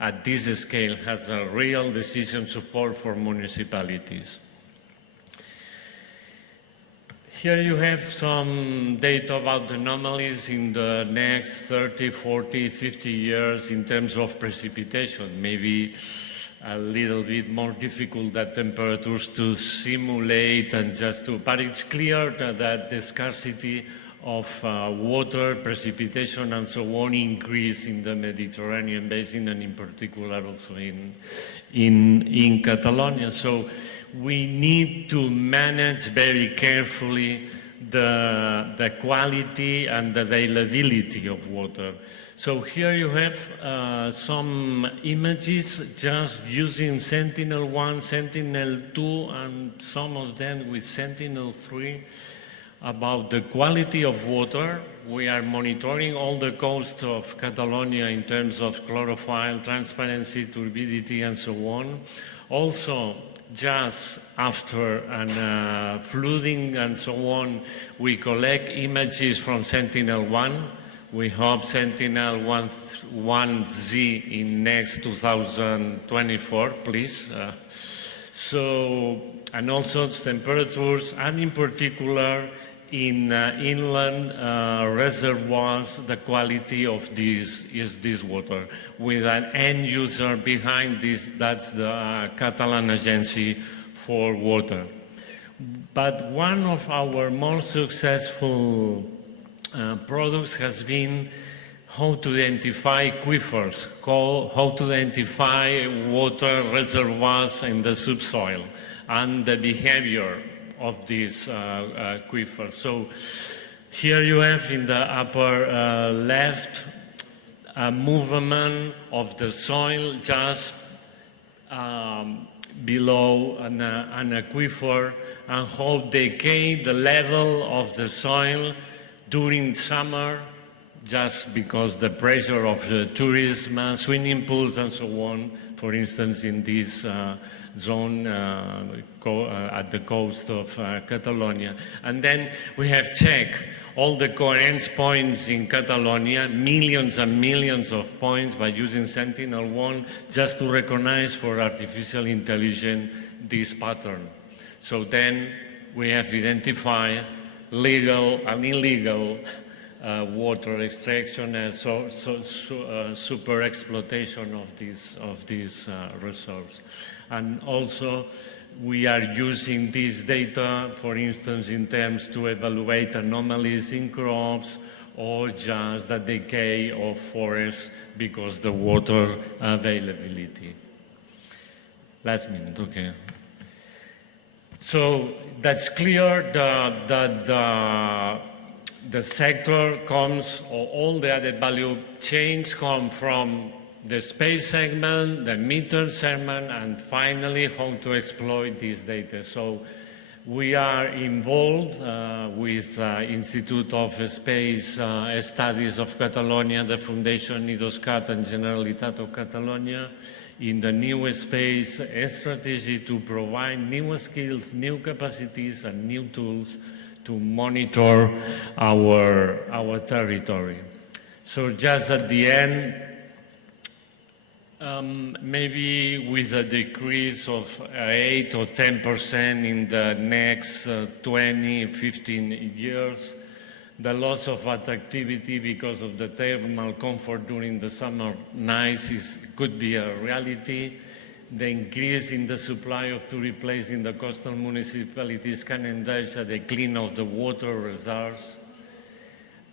at this scale has a real decision support for municipalities. Here you have some data about anomalies in the next 30, 40, 50 years in terms of precipitation. Maybe a little bit more difficult than temperatures to simulate and just to, but it's clear that the scarcity of water, precipitation, and so on increase in the Mediterranean basin, and in particular also in Catalonia. So we need to manage very carefully the quality and the availability of water. So here you have some images just using Sentinel-1, Sentinel-2, and some of them with Sentinel-3 about the quality of water. We are monitoring all the coasts of Catalonia in terms of chlorophyll, transparency, turbidity, and so on. Also, just after flooding and so on, we collect images from Sentinel-1. We hope Sentinel-1Z in next 2024, please. And also temperatures, and in particular in inland reservoirs, the quality of this water, with an end user behind this, that's the Catalan Agency for Water. But one of our most successful products has been how to identify aquifers, how to identify water reservoirs in the subsoil, and the behavior of these aquifers. So here you have in the upper left a movement of the soil just below an aquifer, and how decay the level of the soil during summer, just because the pressure of the tourism, swimming pools and so on, for instance in this zone at the coast of Catalonia. And then we have checked all the coherence points in Catalonia, millions and millions of points, by using Sentinel-1 just to recognize for artificial intelligence this pattern. So then we have identified legal and illegal water extraction and super exploitation of these reserves. And also we are using this data, for instance, in terms to evaluate anomalies in crops or just the decay of forests because the water availability. Last minute, okay. So that's clear that the sector comes, or all the added value chains come from the space segment, the meter segment, and finally how to exploit this data. So we are involved with Institute of Space Studies of Catalonia, the Foundation Idoscat and Generalitat of Catalonia, in the new space, a strategy to provide new skills, new capacities, and new tools to monitor our territory. So just at the end, maybe with a decrease of 8 or 10% in the next 20, 15 years, the loss of attractivity because of the thermal comfort during the summer nights could be a reality. The increase in the supply of tourist places in the coastal municipalities can endanger the clean of the water reserves,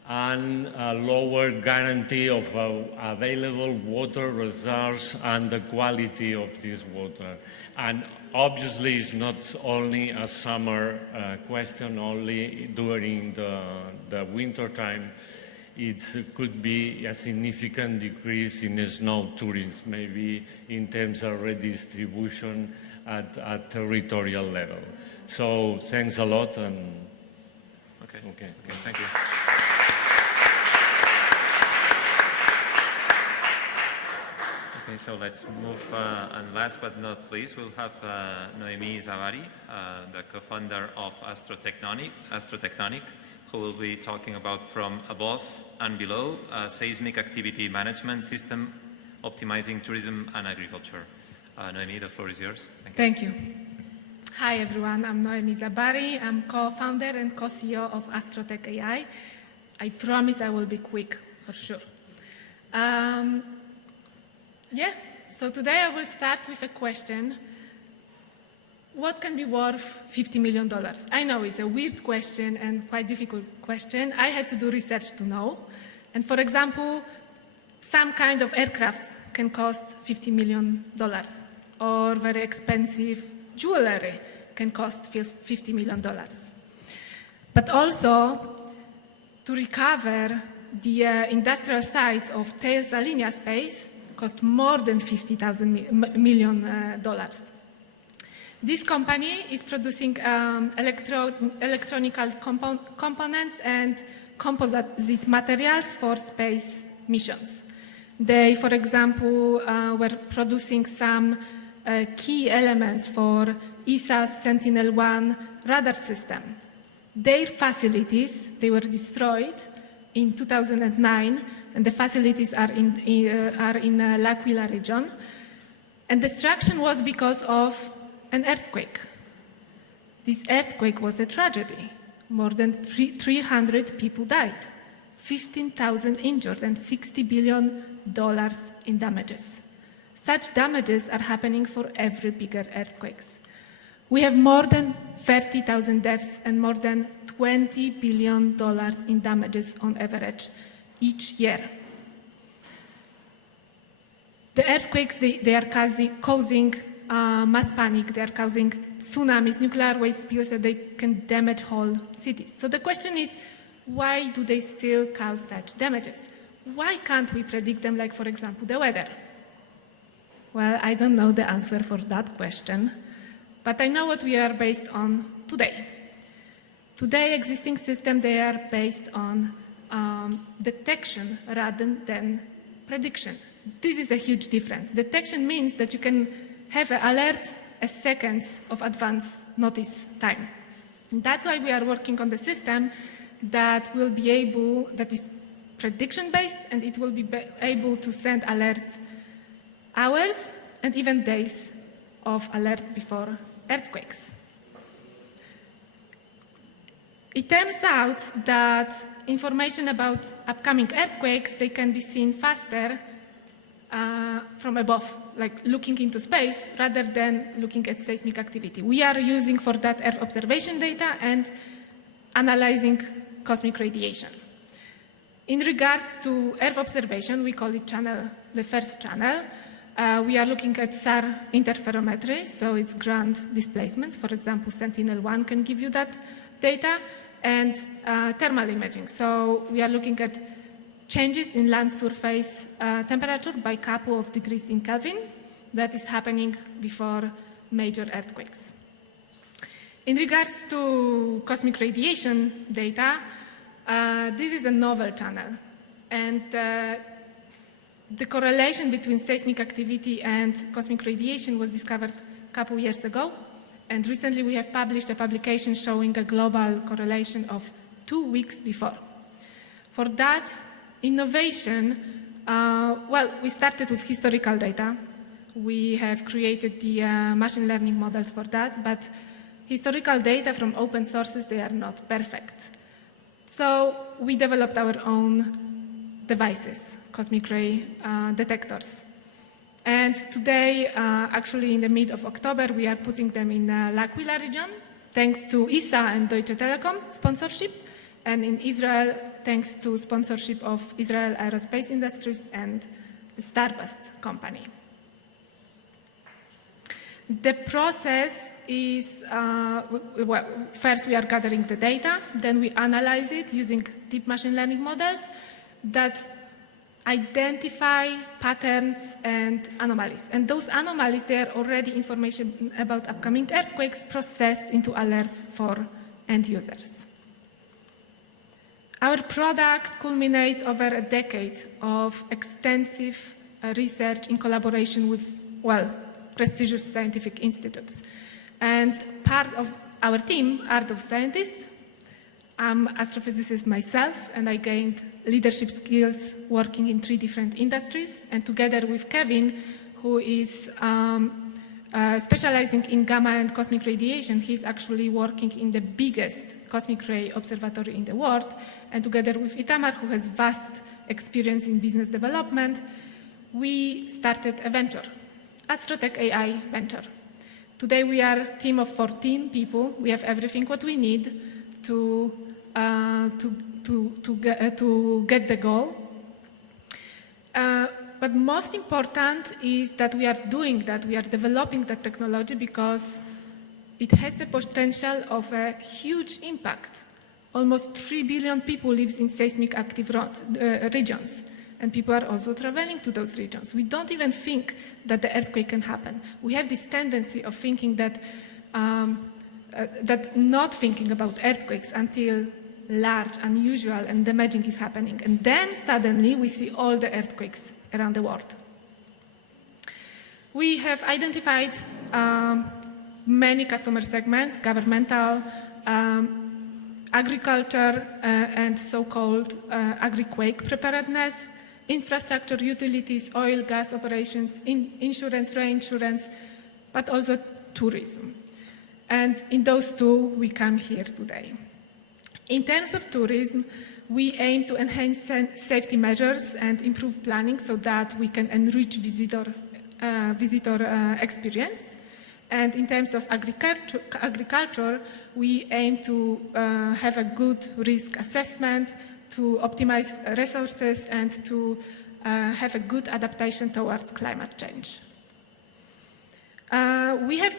and a lower guarantee of available water reserves and the quality of this water. And obviously it's not only a summer question, only during the winter time. It could be a significant decrease in snow tourism, maybe in terms of redistribution at territorial level. So thanks a lot. And Okay, thank you. Okay, so let's move, and last but not least, we'll have Noemi Zavari, the co-founder of Astrotectonic, who will be talking about from above and below, seismic activity management system, optimizing tourism and agriculture. Noemi, the floor is yours. Thank you. Hi everyone, I'm Noemi Zabari. I'm co-founder and co-CEO of Astrotech AI. I promise I will be quick, for sure. So today I will start with a question. What can be worth $50 million? I know it's a weird question and quite difficult question. I had to do research to know. And for example, some kind of aircraft can cost $50 million, or very expensive jewelry can cost $50 million. But also, to recover the industrial sites of Thales Alenia Space cost more than $50 million. This company is producing electronic components and composite materials for space missions. They, for example, were producing some key elements for ESA's Sentinel-1 radar system. Their facilities, they were destroyed in 2009, and the facilities are in L'Aquila region. And destruction was because of an earthquake. This earthquake was a tragedy. More than 300 people died, 15,000 injured, and $60 billion in damages. Such damages are happening for every bigger earthquakes. We have more than 30,000 deaths and more than $20 billion in damages on average each year. The earthquakes, they are causing mass panic, they are causing tsunamis, nuclear waste spills, that they can damage whole cities. So the question is, why do they still cause such damages? Why can't we predict them, like, for example, the weather? Well, I don't know the answer for that question, but I know what we are based on today. Today, existing systems, they are based on detection rather than prediction. This is a huge difference. Detection means that you can have an alert a second of advance notice time. And that's why we are working on the system that will be able, that is prediction-based, and it will be able to send alerts hours and even days of alert before earthquakes. It turns out that information about upcoming earthquakes, they can be seen faster from above, like looking into space, rather than looking at seismic activity. We are using for that Earth observation data and analyzing cosmic radiation. In regards to Earth observation, we call it the first channel. We are looking at SAR interferometry, so it's ground displacements. For example, Sentinel-1 can give you that data, and thermal imaging. So we are looking at changes in land surface temperature by a couple of degrees in Kelvin that is happening before major earthquakes. In regards to cosmic radiation data, this is a novel channel, and The correlation between seismic activity and cosmic radiation was discovered a couple years ago, and recently we have published a publication showing a global correlation of 2 weeks before. For that innovation, we started with historical data. We have created the machine learning models for that, but historical data from open sources, they are not perfect. So we developed our own devices, cosmic ray detectors. And today, actually in the mid of October, we are putting them in L'Aquila region, thanks to ESA and Deutsche Telekom sponsorship, and in Israel, thanks to sponsorship of Israel Aerospace Industries and the Starbust company. The process is, first we are gathering the data, then we analyze it using deep machine learning models that identify patterns and anomalies. And those anomalies, they are already information about upcoming earthquakes processed into alerts for end users. Our product culminates over a decade of extensive research in collaboration with, prestigious scientific institutes. And part of our team are those scientists. I'm an astrophysicist myself, and I gained leadership skills working in 3 different industries. And together with Kevin, who is specializing in gamma and cosmic radiation, he's actually working in the biggest cosmic ray observatory in the world. And together with Itamar, who has vast experience in business development, we started a venture, Astrotech AI venture. Today we are a team of 14 people. We have everything what we need to get the goal. But most important is that we are doing that, we are developing that technology because it has the potential of a huge impact. Almost 3 billion people live in seismic active regions, and people are also traveling to those regions. We don't even think that the earthquake can happen. We have this tendency of thinking that not thinking about earthquakes until large, unusual, and damaging is happening. And then suddenly we see all the earthquakes around the world. We have identified many customer segments, governmental, agriculture, and so-called agri-quake preparedness, infrastructure, utilities, oil, gas operations, insurance, reinsurance, but also tourism. And in those 2, we come here today. In terms of tourism, we aim to enhance safety measures and improve planning so that we can enrich visitor experience. And in terms of agriculture, we aim to have a good risk assessment, to optimize resources, and to have a good adaptation towards climate change. We have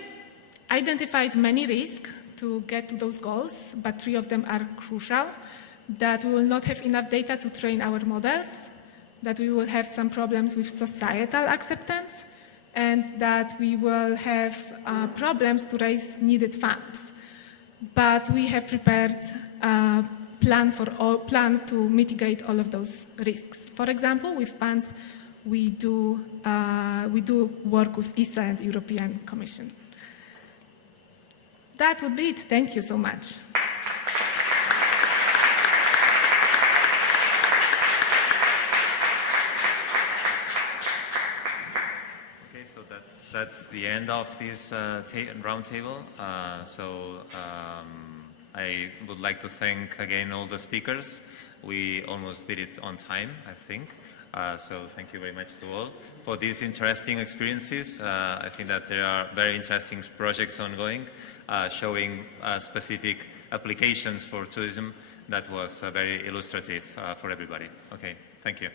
identified many risks to get to those goals, but 3 of them are crucial: that we will not have enough data to train our models, that we will have some problems with societal acceptance, and that we will have problems to raise needed funds. But we have prepared a plan to mitigate all of those risks. For example, with funds, we do work with ESA and European Commission. That would be it. Thank you so much. Okay, so that's the end of this roundtable. I would like to thank again all the speakers. We almost did it on time, I think. So thank you very much to all for these interesting experiences. I think that there are very interesting projects ongoing, showing specific applications for tourism. That was very illustrative for everybody. Okay, thank you.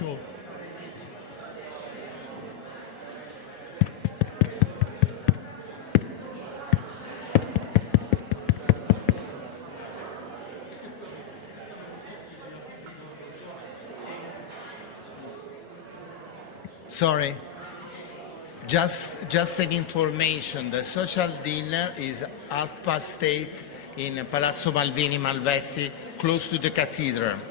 Sure. Sorry. Just an information. The social dinner is 8:30 in Palazzo Malvini Malvesi, close to the cathedral.